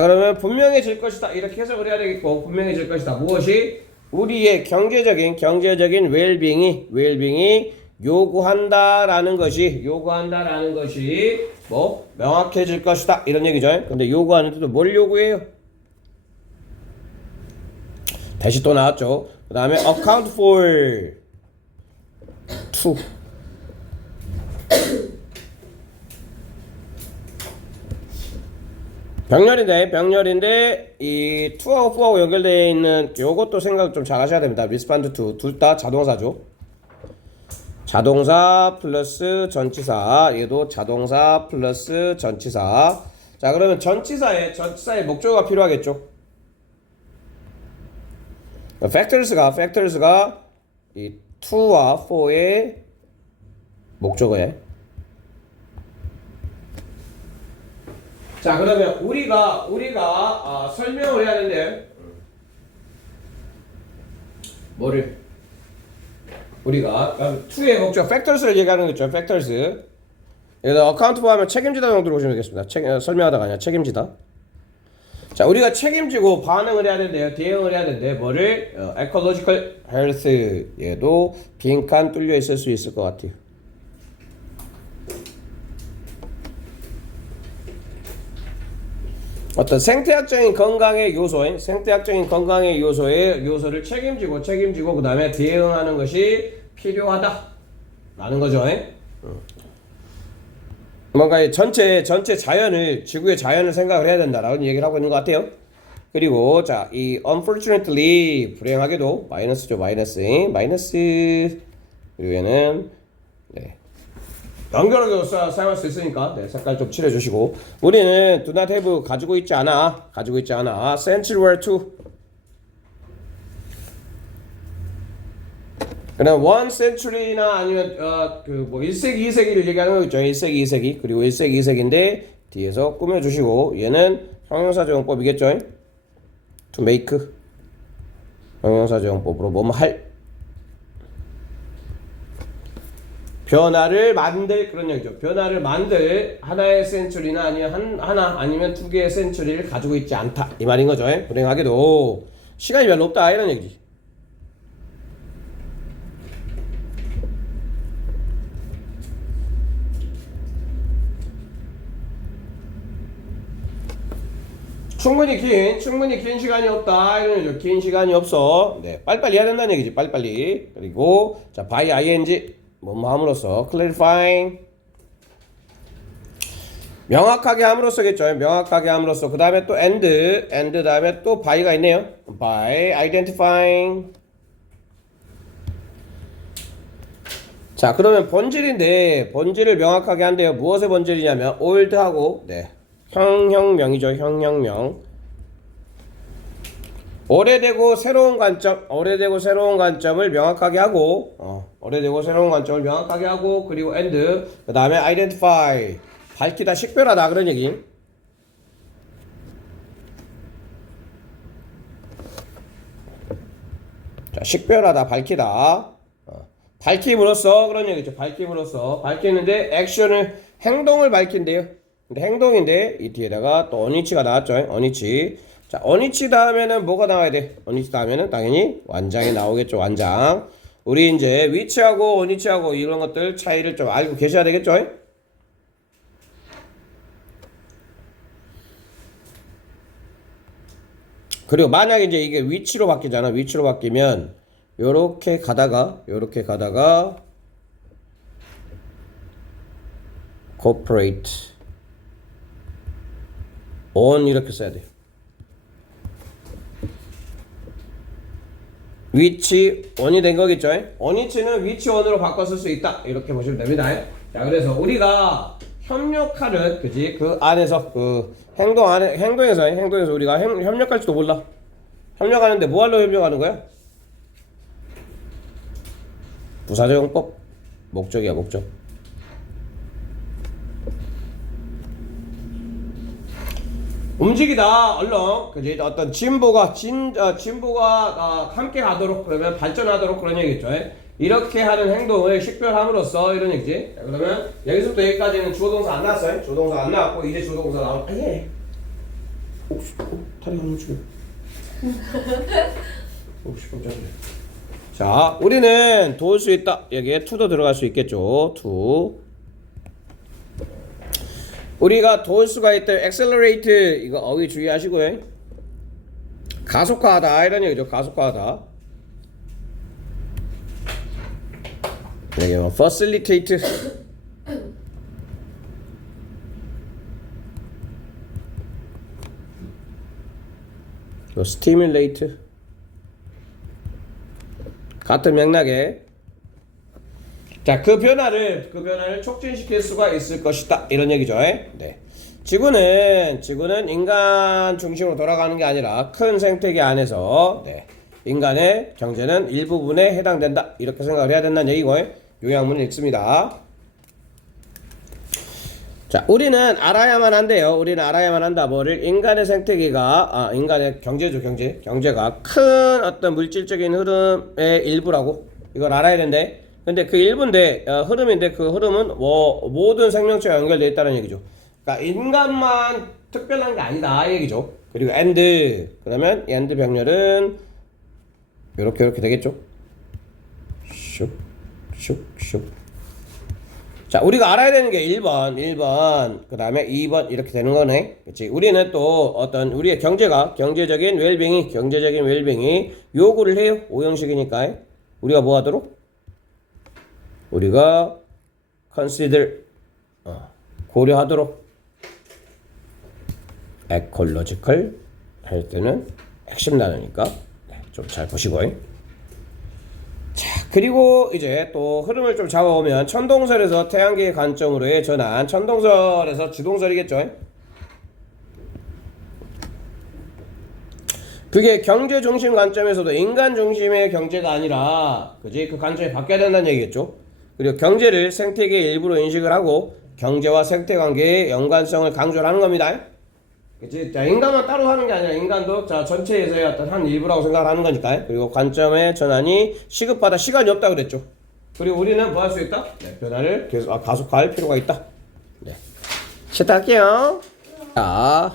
그러면 분명해질 것이다 이렇게 해석을 해야 되겠고, 분명해질 것이다 무엇이? 우리의 경제적인 웰빙이 요구한다라는 것이 뭐 명확해질 것이다 이런 얘기죠. 근데 요구하는데도 뭘 요구해요? 다시 또 나왔죠. 그 다음에 account for to 병렬인데 이 to하고 for하고 연결되어 있는 요것도 생각 좀 잘 하셔야 됩니다. respond to 둘 다 자동사죠. 자동사 플러스 전치사, 얘도 자동사 플러스 전치사. 자, 그러면 전치사의 목적어가 필요하겠죠. factors가 이 to와 for의 목적어에. 자, 그러면 우리가 설명을 해야 되는데 뭐를 우리가 to의 목적 factors를 얘기하는 거죠. factors. 여기다 account for 하면 책임지다 정도로 보시면 되겠습니다. 설명하다가 아니라 책임지다. 자, 우리가 책임지고 반응을 해야 되는데요. 대응을 해야 되는데 뭐를 ecological health 얘도 빈칸 뚫려 있을 수 있을 것 같아요. 어떤 생태학적인 건강의 요소의 요소를 책임지고 그 다음에 대응하는 것이 필요하다라는 거죠. 뭔가 전체 자연을 지구의 자연을 생각을 해야 된다라는 얘기를 하고 있는 것 같아요. 그리고 자, 이 unfortunately 불행하게도 마이너스죠. 마이너스 그리고 얘는 네. 연결하게 사용할 수 있으니까 네, 색깔 좀 칠해주시고, 우리는 do not have 가지고 있지 않아 century to 그냥 1 century나 아니면 뭐 1세기 2세기를 얘기하는 거겠죠. 1세기 2세기 그리고 1세기 2세기인데 뒤에서 꾸며주시고, 얘는 형용사조용법이겠죠. to make 형용사조용법으로 뭐뭐 할 변화를 만들 그런 얘기죠. 변화를 만들 하나의 센츄리나 아니면 하나 아니면 두 개의 센츄리를 가지고 있지 않다 이 말인 거죠. 불행하게도 시간이 별로 없다 이런 얘기지. 충분히 긴 시간이 없다 이런 얘기죠. 긴 시간이 없어. 네, 빨리빨리 해야 된다는 얘기지. 빨리빨리. 그리고 자, by ing 뭐뭐 함으로써 clarifying 명확하게 함으로써겠죠. 명확하게 함으로써 그 다음에 또 and 다음에 또 by가 있네요. by identifying. 자, 그러면 본질인데 본질을 명확하게 한대요. 무엇의 본질이냐면 old하고 네, 형형명이죠. 형형명. 오래되고 새로운 관점을 명확하게 하고 오래되고 새로운 관점을 명확하게 하고 그리고 and 그 다음에 identify 밝히다 식별하다 그런 얘기. 자, 식별하다 밝히다 밝힘으로써 그런 얘기죠. 밝히는데 액션을 행동을 밝힌대요. 근데 행동인데 이 뒤에다가 또 어니치가 나왔죠. 어니치. 자, 어니치 다음에는 뭐가 나와야 돼? 어니치 다음에는 당연히 완장이 나오겠죠. 완장. 우리 이제 위치하고 어니치하고 이런 것들 차이를 좀 알고 계셔야 되겠죠. 그리고 만약에 이제 이게 위치로 바뀌잖아. 위치로 바뀌면 요렇게 가다가 cooperate on 이렇게 써야 돼요. 위치 원이 된 거겠죠? 원위치는 위치 원으로 바꿔 쓸 수 있다 이렇게 보시면 됩니다. 자, 그래서 우리가 협력하는 그지 그 안에서 그 행동에서 우리가 협력할지도 몰라. 협력하는데 뭐 하려고 협력하는 거야? 부사적용법 목적이야. 목적. 움직이다 얼렁 그지 어떤 진보가 함께 가도록 그러면 발전하도록 그런 얘기죠. 이렇게 하는 행동을 식별함으로써 이런 얘기지. 자, 그러면 여기서부터 여기까지는 주어동사 안 나왔어요. 주어동사 안 나왔고 이제 주어동사 나오면 다리 안 움직여. 자, 우리는 도울 수 있다. 여기에 to도 들어갈 수 있겠죠. to. 우리가 도울 수가 있다. accelerate 이거 어휘 주의하시고요. 가속화하다 이런 얘기죠. 가속화하다. 여기 뭐 facilitate stimulate 같은 맥락에 자, 그 변화를 촉진시킬 수가 있을 것이다 이런 얘기죠. 네. 지구는 인간 중심으로 돌아가는 게 아니라 큰 생태계 안에서 네, 인간의 경제는 일부분에 해당된다 이렇게 생각을 해야 된다는 얘기고 요약문을 읽습니다. 자, 우리는 알아야만 한대요. 우리는 알아야만 한다. 뭐를? 인간의 생태계가 인간의 경제죠. 경제가 큰 어떤 물질적인 흐름의 일부라고 이걸 알아야 된대. 근데 그 일부인데 흐름인데 그 흐름은 모든 생명체와 연결되어 있다는 얘기죠. 그러니까 인간만 특별한 게 아니다 이 얘기죠. 그리고 and 그러면 and 병렬은 이렇게 되겠죠. 슉. 자, 우리가 알아야 되는 게 1번 그 다음에 2번 이렇게 되는 거네. 그치? 우리는 또 어떤 우리의 경제적인 웰빙이 요구를 해요. 오형식이니까 우리가 뭐 하도록? 우리가 consider 고려하도록 ecological 할 때는 핵심 단어니까 좀 잘 보시고. 자, 그리고 이제 또 흐름을 좀 잡아오면 천동설에서 태양계의 관점으로의 전환, 천동설에서 주동설이겠죠. 그게 경제 중심 관점에서도 인간 중심의 경제가 아니라 그지 그 관점이 바뀌어야 된다는 얘기겠죠. 그리고 경제를 생태계의 일부로 인식을 하고 경제와 생태 관계의 연관성을 강조를 하는 겁니다. 그치? 자, 인간만 따로 하는 게 아니라 인간도 자 전체에서의 어떤 한 일부라고 생각을 하는 거니까. 그리고 관점의 전환이 시급하다 시간이 없다고 그랬죠. 그리고 우리는 뭐 할 수 있다? 네, 변화를 계속 가속화할 필요가 있다. 네. 시작할게요. 자,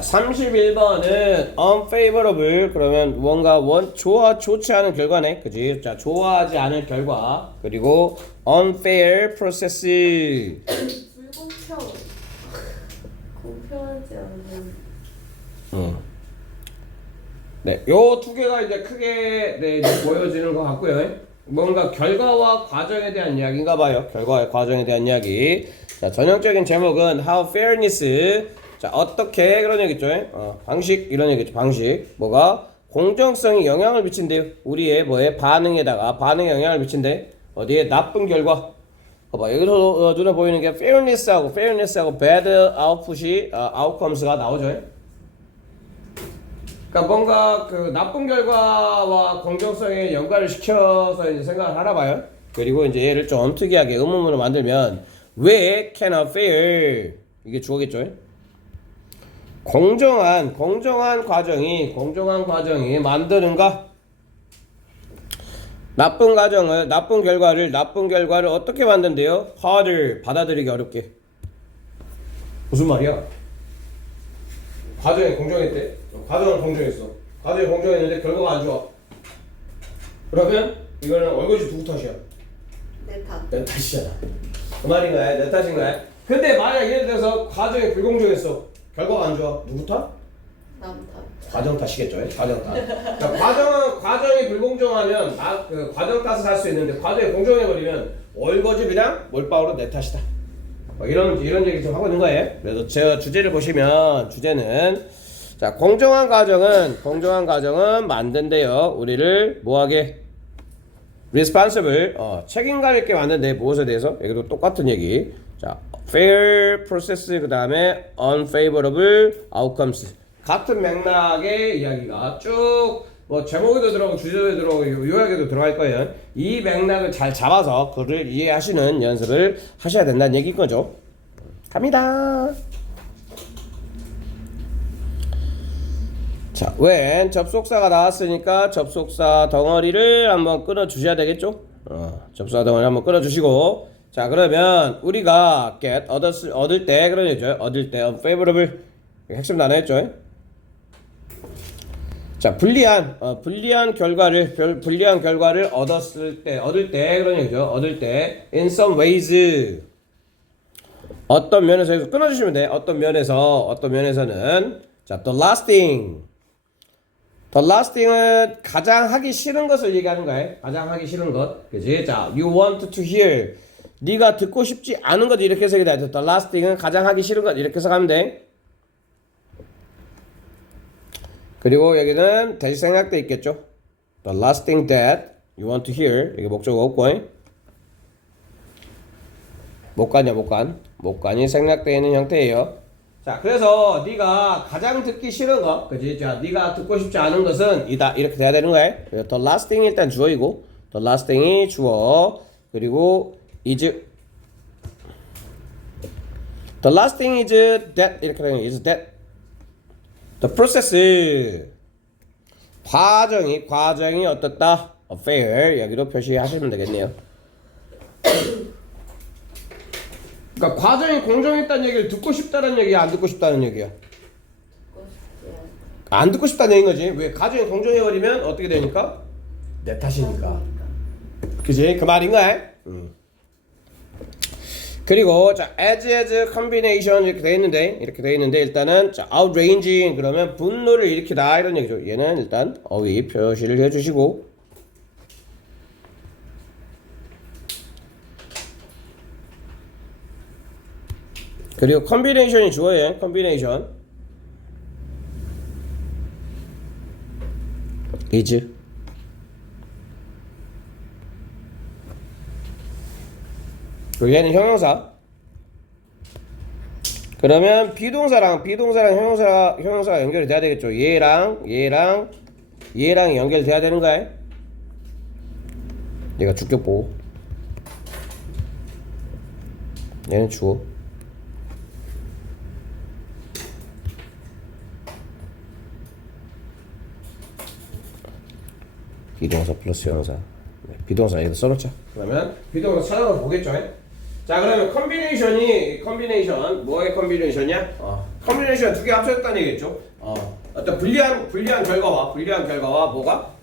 31번은 unfavorable 그러면 뭔가 좋지 않은 결과네. 그지? 자, 좋아하지 않은 결과. 그리고 unfair process. 불공평. 공평하지 않은. 네, 요 두 개가 이제 크게 네, 이제 보여지는 것 같고요. 뭔가 결과와 과정에 대한 이야기인가 봐요. 결과와 과정에 대한 이야기. 자, 전형적인 제목은 How Fairness. 자, 어떻게 그런 얘기죠. 방식 이런 얘기죠. 방식. 뭐가 공정성이 영향을 미친대요. 우리의 뭐에 반응에 영향을 미친대. 어디에 나쁜 결과. 봐봐, 여기서 눈에 보이는 게 fairness하고 bad outcomes가 나오죠. 그러니까 뭔가 그 나쁜 결과와 공정성에 연관을 시켜서 이제 생각을 하나 봐요. 그리고 이제 얘를 좀 특이하게 의문문으로 만들면 왜 cannot fair 이게 주어겠죠. 공정한 과정이 만드는가? 나쁜 결과를 어떻게 만든대요? harder 받아들이기 어렵게. 무슨 말이야? 과정이 공정했대. 과정은 공정했어. 과정이 공정했는데 결과가 안 좋아. 그러면 이거는 얼굴이 누구 탓이야? 내 탓. 내 탓이잖아. 그 말인가요? 내 탓인가요? 근데 만약 예를 들어서 과정이 불공정했어. 결과가 안 좋아. 누구 탓? 남 탓. 과정 탓이겠죠. 과정 탓. 그러니까 과정이 불공정하면 그 과정 탓을 할 수 있는데 과정이 공정해버리면 얼거지 그냥 몰빵으로 내 탓이다. 이런 얘기 좀 하고 있는 거예요. 그래서 제 주제를 보시면 주제는 자 공정한 과정은 만든대요. 우리를 뭐하게 responsible 책임감 있게 만든대. 무엇에 대해서? 여기도 똑같은 얘기. 자 fair process 그 다음에 unfavorable outcomes 같은 맥락의 이야기가 쭉 뭐 제목에도 들어가고 주제에도 들어가고 요약에도 들어갈 거예요. 이 맥락을 잘 잡아서 그를 이해하시는 연습을 하셔야 된다는 얘기인 거죠. 갑니다. 자, when 접속사가 나왔으니까 접속사 덩어리를 한번 끊어 주셔야 되겠죠? 접속사 덩어리 한번 끊어 주시고 자, 그러면 우리가 get 얻을 때 그런 얘기죠. 얻을 때 unfavorable 핵심 단어였죠. 자, 불리한 결과를 얻을 때 그런 얘기죠. 얻을 때 in some ways 어떤 면에서 여기서 끊어주시면 돼. 어떤 면에서는 자, the lasting은 가장 하기 싫은 것을 얘기하는 거예요. 가장 하기 싫은 것, 그지? 자, you want to hear 네가 듣고 싶지 않은 것 이렇게 해석이 돼. the lasting은 가장 하기 싫은 것 이렇게 해석하면 돼. 그리고 여기는 대시 생략돼 있겠죠. The last thing that you want to hear. 이게 목적어 없고 목간이 생략되어 있는 형태예요. 자, 그래서 네가 가장 듣기 싫은 거, 그지? 자, 네가 듣고 싶지 않은 것은 이다 이렇게 돼야 되는 거예요. The last thing 일단 주어이고, the last thing이 주어. 그리고 the last thing is that 이렇게 되는 is that. The process 과정이 어떻다? Fair 여기도 표시하시면 되겠네요. 그러니까 과정이 공정했다는 얘기를 듣고 싶다는 얘기야, 안 듣고 싶다는 얘기야? 안 듣고 싶다는 얘기인 거지. 왜 과정이 공정해버리면 어떻게 되니까? 내 탓이니까. 그지? 그 말인가? 그리고 자 as combination 이렇게 돼 있는데 일단은 자 outraging 그러면 분노를 일으키다 이런 얘기죠. 얘는 일단 어휘 표시를 해주시고 그리고 combination이 주어예요. combination is 그리고 얘는 형용사. 그러면 비동사랑 형용사가 연결이 돼야 되겠죠. 얘랑 연결돼야 되는 거야. 얘가 주격보호. 얘는 주어. 비동사 플러스 형용사. 네. 비동사 여기다 써놓자. 그러면 비동사 찾아서 보겠죠. 자, 그러면 컨비네이션 뭐의 컨비네이션이야? 컨비네이션 두 개 합쳐졌다는 얘기겠죠. 어떤 불리한 결과와 뭐가?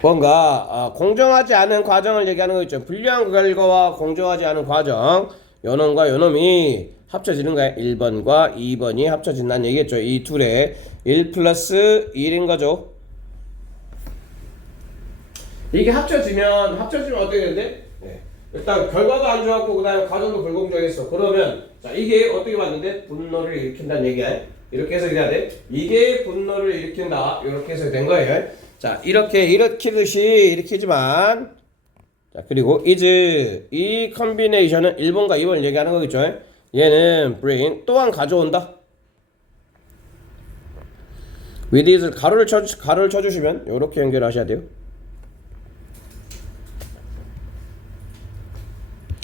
뭔가 공정하지 않은 과정을 얘기하는 거 있죠. 불리한 결과와 공정하지 않은 과정, 요놈과 요놈이 합쳐지는 거야. 1번과 2번이 합쳐진다는 얘기겠죠. 이 둘의 1 플러스 1인 거죠. 이게 합쳐지면 어떻게 되는데? 네. 일단 결과도 안 좋았고 그 다음에 과정도 불공정했어. 그러면 자, 이게 어떻게 봤는데? 분노를 일으킨다는 얘기야. 이렇게 해서 해야 돼. 이게 분노를 일으킨다. 이렇게 해서 된 거예요. 자, 이렇게 일으키듯이 일으키지만, 자, 그리고 is 이 컨비네이션은 1번과 2번을 얘기하는 거겠죠. 얘는 bring 또한 가져온다. with is를 가로를 쳐주시면 이렇게 연결하셔야 돼요.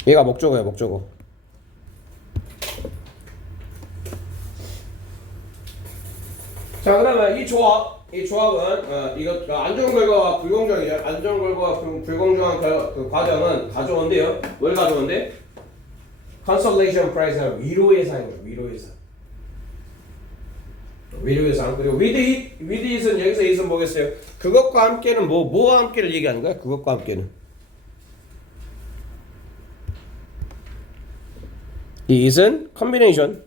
얘가 목적어예요, 목적어. 자, 그러면 이 조합은 이거 안 좋은 결과와 불공정이죠. 안 좋은 결과와 불공정한 그 과정은 가져온대요. 뭘 가져온대? consolation prize는 위로의 상이에요. 위로의 상. 그리고 with it은 여기서 it은 뭐겠어요? 그것과 함께는 뭐와 함께를 얘기하는 거야? 그것과 함께는 이 it은 combination.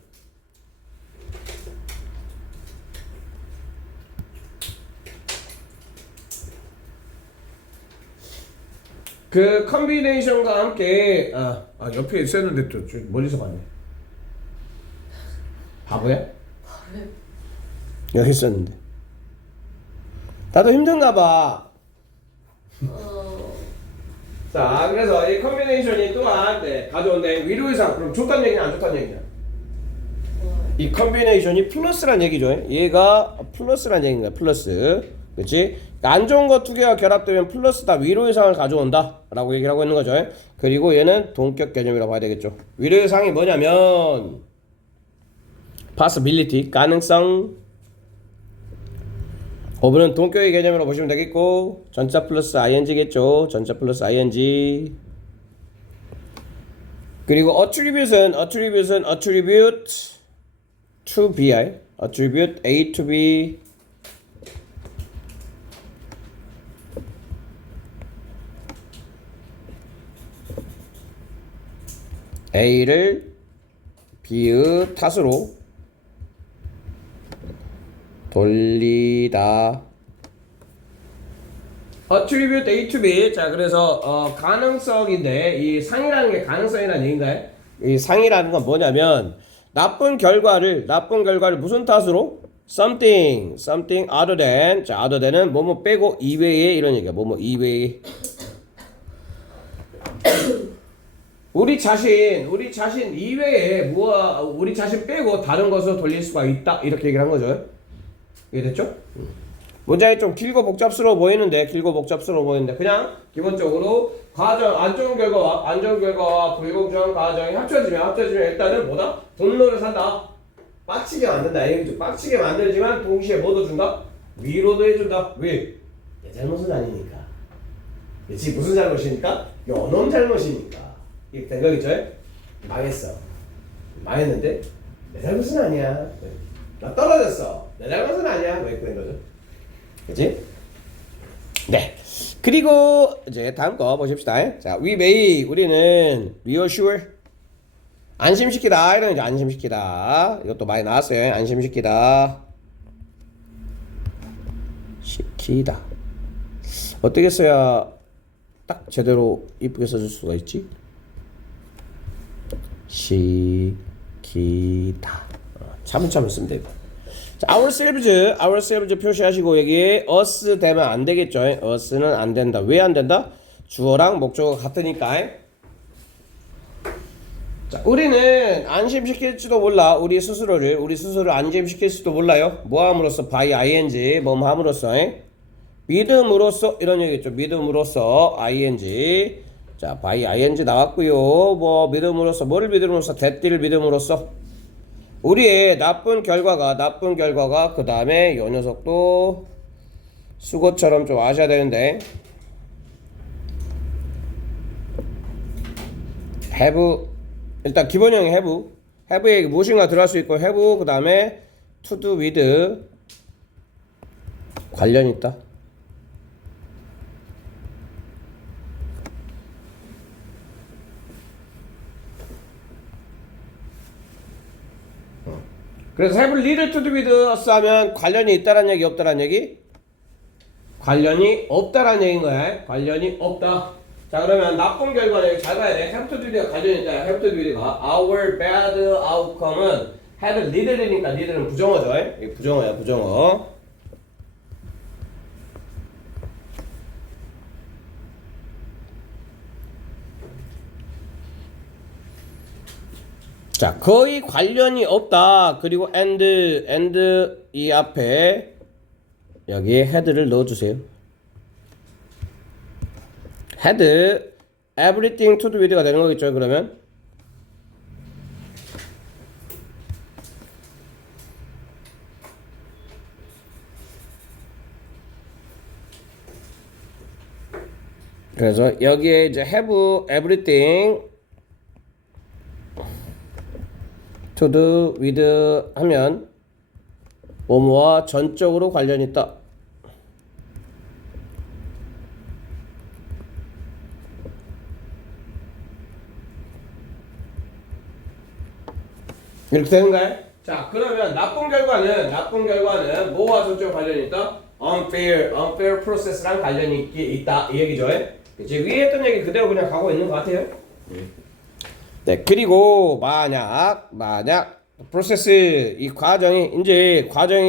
그 컨비네이션과 함께 옆에 있었는데 또 멀리서 봤네. 바보야? 여기 있었는데. 나도 힘든가 봐. 자, 그래서 이 컨비네이션이 또한 가져온대. 위로의 상. 그럼 좋다는 얘기냐 안 좋다는 얘기냐? 이 컨비네이션이 플러스란 얘기죠. 얘가 플러스란 얘기인가? 플러스. 그렇지? 안 좋은 거 두 개가 결합되면 플러스다. 위로의 상을 가져온다 라고 얘기를 하고 있는 거죠. 그리고 얘는 동격 개념이라고 봐야 되겠죠. 위로의 상이 뭐냐면 possibility, 가능성. 어부는 동격의 개념으로 보시면 되겠고, 전자 플러스 ing겠죠. 전자 플러스 ing. 그리고 attribute은 attribute to b, attribute a to b. A를 B의 탓으로 돌리다. attribute A to B. 자, 그래서 가능성인데 이 상이라는 게 가능성이라는 얘기인가요? 이 상이라는 건 뭐냐면 나쁜 결과를 무슨 탓으로? something other than. 자, other than은 뭐뭐 빼고 이외에 이런 얘기야. 뭐뭐 이외에. 우리 자신 이외에 우리 자신 빼고 다른 것으로 돌릴 수가 있다. 이렇게 얘기를 한 거죠. 이해됐죠? 문장이 좀 길고 복잡스러워 보이는데 그냥 기본적으로 안 좋은 결과와 불공정한 과정이 합쳐지면 일단은 뭐다? 분노를 산다. 빡치게 만든다. 빡치게 만들지만 동시에 뭐도 준다? 위로도 해준다. 왜? 내 잘못은 아니니까. 그치? 무슨 잘못이니까? 요놈 잘못이니까. 이렇게 된 거겠죠? 망했는데 내 잘못은 아니야. 나 떨어졌어. 내 잘못은 아니야. 뭐 이렇게 된 거죠. 그치? 네. 그리고 이제 다음 거 보십시다. 자, 우리는 reassure, 안심시키다. 이런 이제 안심시키다. 이것도 많이 나왔어요. 안심시키다. 시키다. 어떻게 써야 딱 제대로 이쁘게 써줄 수가 있지? 시키다. 차분차분 쓰면 되고. 자, ourselves 표시하시고 여기에 us 되면 안 되겠죠. us는 안 된다. 왜 안 된다? 주어랑 목적어가 같으니까. 자, 우리는 안심시킬지도 몰라. 우리 스스로를 안심시킬지도 몰라요. 뭐 함으로써? by ing. 뭐 함으로써? 믿음으로써 이런 얘기겠죠. 믿음으로써 ing. 자, by ing 나왔고요. 뭐 믿음으로써 뭐를 믿음으로써? 대띠를 믿음으로써 우리의 나쁜 결과가 그 다음에 요 녀석도 수고처럼 좀 아셔야 되는데 have 일단 기본형이 have에 무엇인가 들어갈 수 있고 have 그 다음에 to do with 관련 있다. 그래서 have little to do with us 하면 관련이 있다란 얘기 없다란 얘기? 관련이 없다란 얘기인 거야. 관련이 없다. 자 그러면 나쁜 결과는 여기 잘 봐야 돼. have to do with가 관련이 있다. have to do with가 our bad outcome은 had little이니까 little은 부정어죠. 이게 부정어야 부정어. 자 거의 관련이 없다. 그리고 and 이 앞에 여기에 had를 넣어주세요. had everything to do with가 되는 거겠죠. 그러면 그래서 여기에 이제 have everything to do with 하면 뭐뭐와 전적으로 관련이 있다. 이렇게 되는 거야? 자 그러면 나쁜 결과는 뭐와 전적으로 관련이 있다? unfair process랑 관련이 있다 이 얘기죠. 이제 위에 했던 얘기 그대로 그냥 가고 있는 것 같아요. 네 그리고 만약 프로세스 이 과정이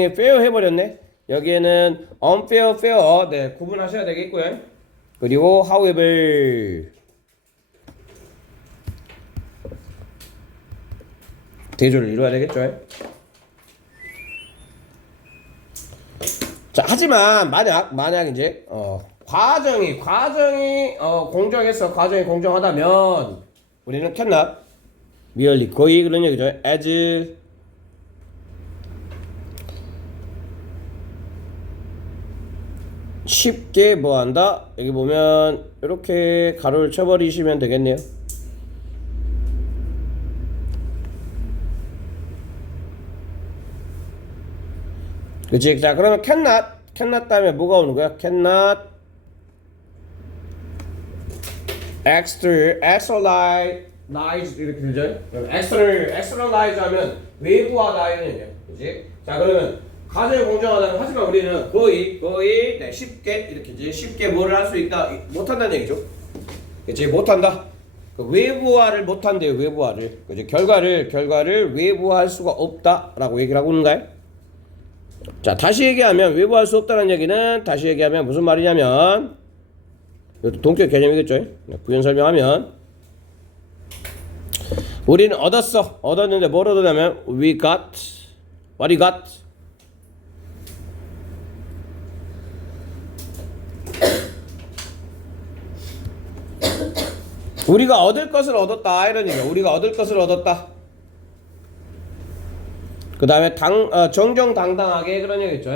fair 해버렸네. 여기에는 unfair, fair 네 구분하셔야 되겠고요. 그리고 however 대조를 이루어야 되겠죠. 자 하지만 만약 이제 과정이 공정해서 과정이 공정하다면 우리는 cannot merely 거의 그런 얘기죠. as 쉽게 뭐한다. 여기 보면 이렇게 가로를 쳐버리시면 되겠네요. 그치? 자 그러면 cannot 다음에 뭐가 오는 거야? cannot externalize 이렇게 들죠? 그럼 externalize 하면 외부하다 이런 얘기야. 그치? 자 그러면 과정이 공정하다면 하지만 우리는 거의 네, 쉽게 이렇게 이제 쉽게 뭐를 할 수 있다 못한다는 얘기죠. 그치? 못한다. 그 외부화를 못한대요. 외부화를. 그치? 결과를 외부화할 수가 없다라고 얘기를 하고 있는가요? 자 다시 얘기하면 외부할 수 없다는 얘기는 다시 얘기하면 무슨 말이냐면 이것도 동격 개념이겠죠. 부연 설명하면 우리는 얻었는데 뭘 얻었냐면 we got what we got 우리가 얻을 것을 얻었다 이런 얘기야. 우리가 얻을 것을 얻었다. 그 다음에 정정당당하게 그런 얘기죠.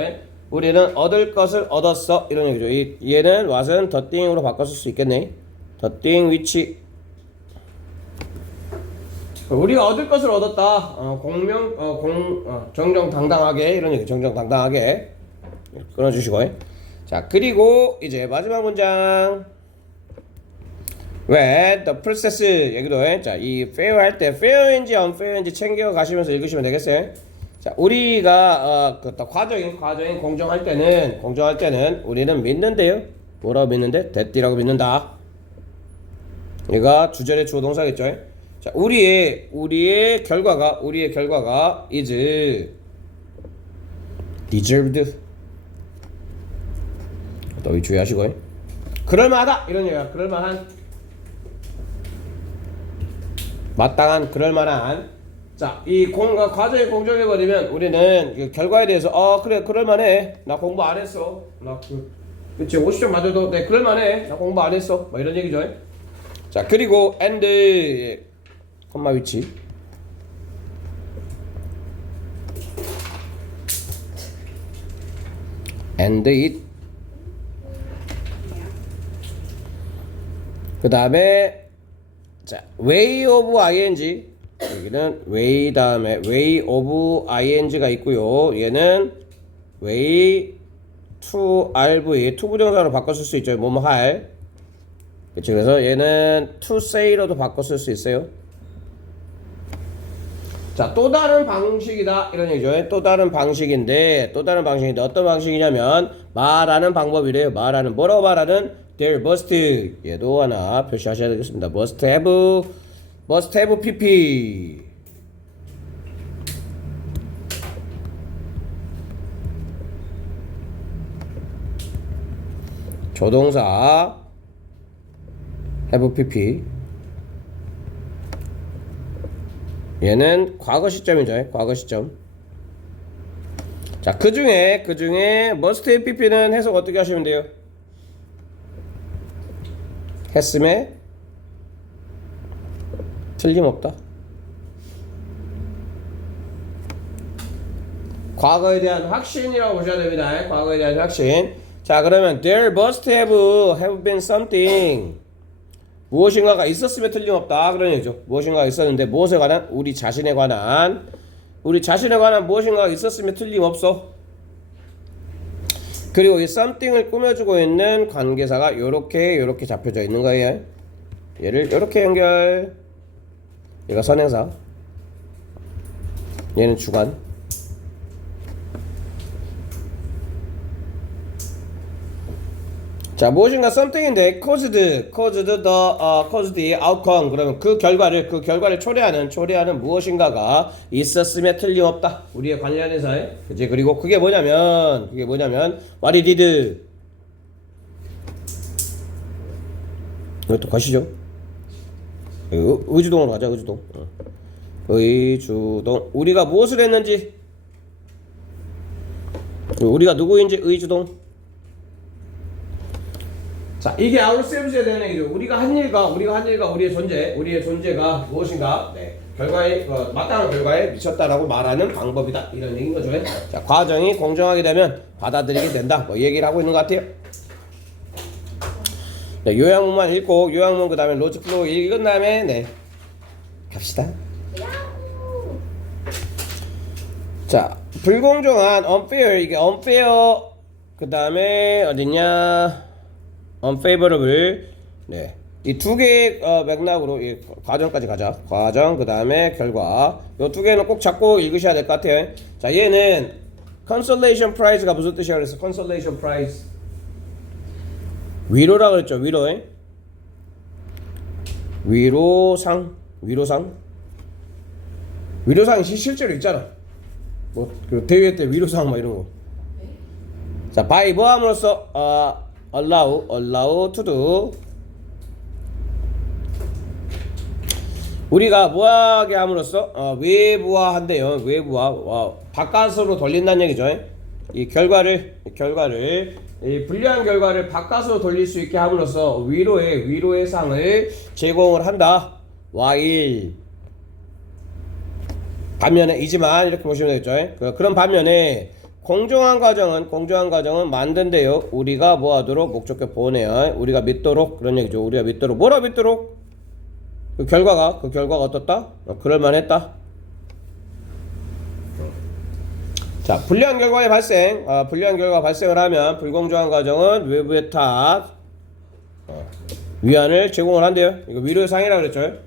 우리는 얻을 것을 얻었어 이런 얘기죠. 얘는 what은 the thing으로 바꿨을 수 있겠네. the thing which 우리가 얻을 것을 얻었다. 정정당당하게 이런 얘기. 정정당당하게 끊어주시고. 자 그리고 이제 마지막 문장. 왜 the process 얘기도 해. 자 이 fair 할 때 fair인지 unfair인지 챙겨 가시면서 읽으시면 되겠어요. 자 우리가 과정이 공정할 때는 우리는 믿는데요. 뭐라고 믿는데? that이라고 믿는다. 얘가 주절의 주어 동사겠죠. 자 우리의 결과가 is deserved. 또 주의하시고요. 그럴만하다 이런 얘기야. 그럴만한 마땅한 그럴만한. 자 이 과정이 공정해버리면 우리는 결과에 대해서 그래 그럴만해. 나 공부 안 했어. 그치 50점 맞아도 네 그럴만해. 나 공부 안 했어. 뭐 이런 얘기죠. 자 그리고 and 콤마 위치 and it 그 다음에 자 way of ing 여기는 way 다음에 way of ing가 있고요. 얘는 way to rv to 부정사로 바꿔 쓸 수 있죠. 뭐뭐 할. 그치. 그래서 얘는 to say로도 바꿔 쓸 수 있어요. 자, 또 다른 방식이다 이런 얘기죠. 또 다른 방식인데 어떤 방식이냐면 말하는 방법이래요. 말하는 뭐라고 말하는 there must 얘도 하나 표시하셔야 되겠습니다. must have pp 조동사 have pp 얘는 과거 시점이죠. 과거 시점. 자, 그 중에 must have pp는 해석 어떻게 하시면 돼요? 했음에 틀림없다. 과거에 대한 확신이라고 보셔야 됩니다. 과거에 대한 확신. 자, 그러면 there must have been something. 무엇인가가 있었으면 틀림없다. 그런 얘기죠. 무엇인가가 있었는데 무엇에 관한? 우리 자신에 관한 무엇인가가 있었으면 틀림없어. 그리고 이 something을 꾸며주고 있는 관계사가 요렇게 잡혀져 있는 거예요. 얘를 요렇게 연결. 얘가 선행사. 얘는 주관. 자, 무엇인가 something인데 caused the outcome. 그러면 그 결과를 초래하는 무엇인가가 있었으면 틀림없다. 우리의 관련해서. 그치? 그리고 그게 뭐냐면 what it did. 이것도 가시죠. 의주동으로 가자. 의주동. 우리가 무엇을 했는지, 우리가 누구인지 의주동. 자, 이게 ourselves에 대한 얘기죠. 우리가 한 일과 우리의 존재가 무엇인가, 네, 결과에 마땅한 결과에 미쳤다라고 말하는 방법이다. 이런 얘기인 거죠. 자, 과정이 공정하게 되면 받아들이게 된다. 뭐 얘기를 하고 있는 것 같아요. 네, 요약문만 읽고 요약문 그 다음에 로직 플로우 읽은 다음에 네 갑시다. 자, 불공정한 unfair 이게 unfair 그 다음에 어딨냐? unfavorable. 네. 이 두 개의 맥락으로 이 과정까지 가자. 과정 그 다음에 결과. 요 두 개는 꼭 잡고 읽으셔야 될 것 같아요. 자, 얘는 consolation prize가 무슨 뜻이야 그랬어? consolation prize. 위로라 그랬죠. 위로상이 실제로 있잖아. 뭐 그 대회 때 위로상 막 이런 거. 자, by 뭐 함으로써 allow to do. 우리가 뭐하게 함으로써 외부화한대요. 바깥으로 돌린다는 얘기죠. 이 결과를 이 불리한 결과를 바깥으로 돌릴 수 있게 함으로써 위로의 상을 제공을 한다. while 반면에 이지만 이렇게 보시면 되겠죠. 그런 반면에 공정한 과정은 만든대요. 우리가 뭐 하도록 목적격 보내요. 우리가 믿도록 그런 얘기죠. 우리가 믿도록 뭐라 믿도록? 그 결과가 어떻다? 그럴만했다. 자, 불리한 결과 발생을 하면 불공정한 과정은 외부의 탓 위안을 제공을 한대요. 이거 위로의 상이라고 그랬죠.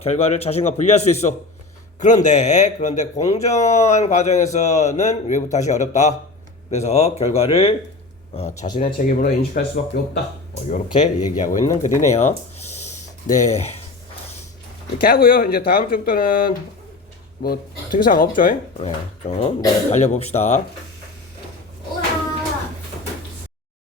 결과를 자신과 분리할 수 있어. 그런데 공정한 과정에서는 외부 탓이 어렵다. 그래서 결과를 자신의 책임으로 인식할 수밖에 없다. 이렇게 얘기하고 있는 글이네요. 네, 이렇게 하고요. 이제 다음 주부터는 뭐 특이사항 없죠? 네, 좀 달려봅시다.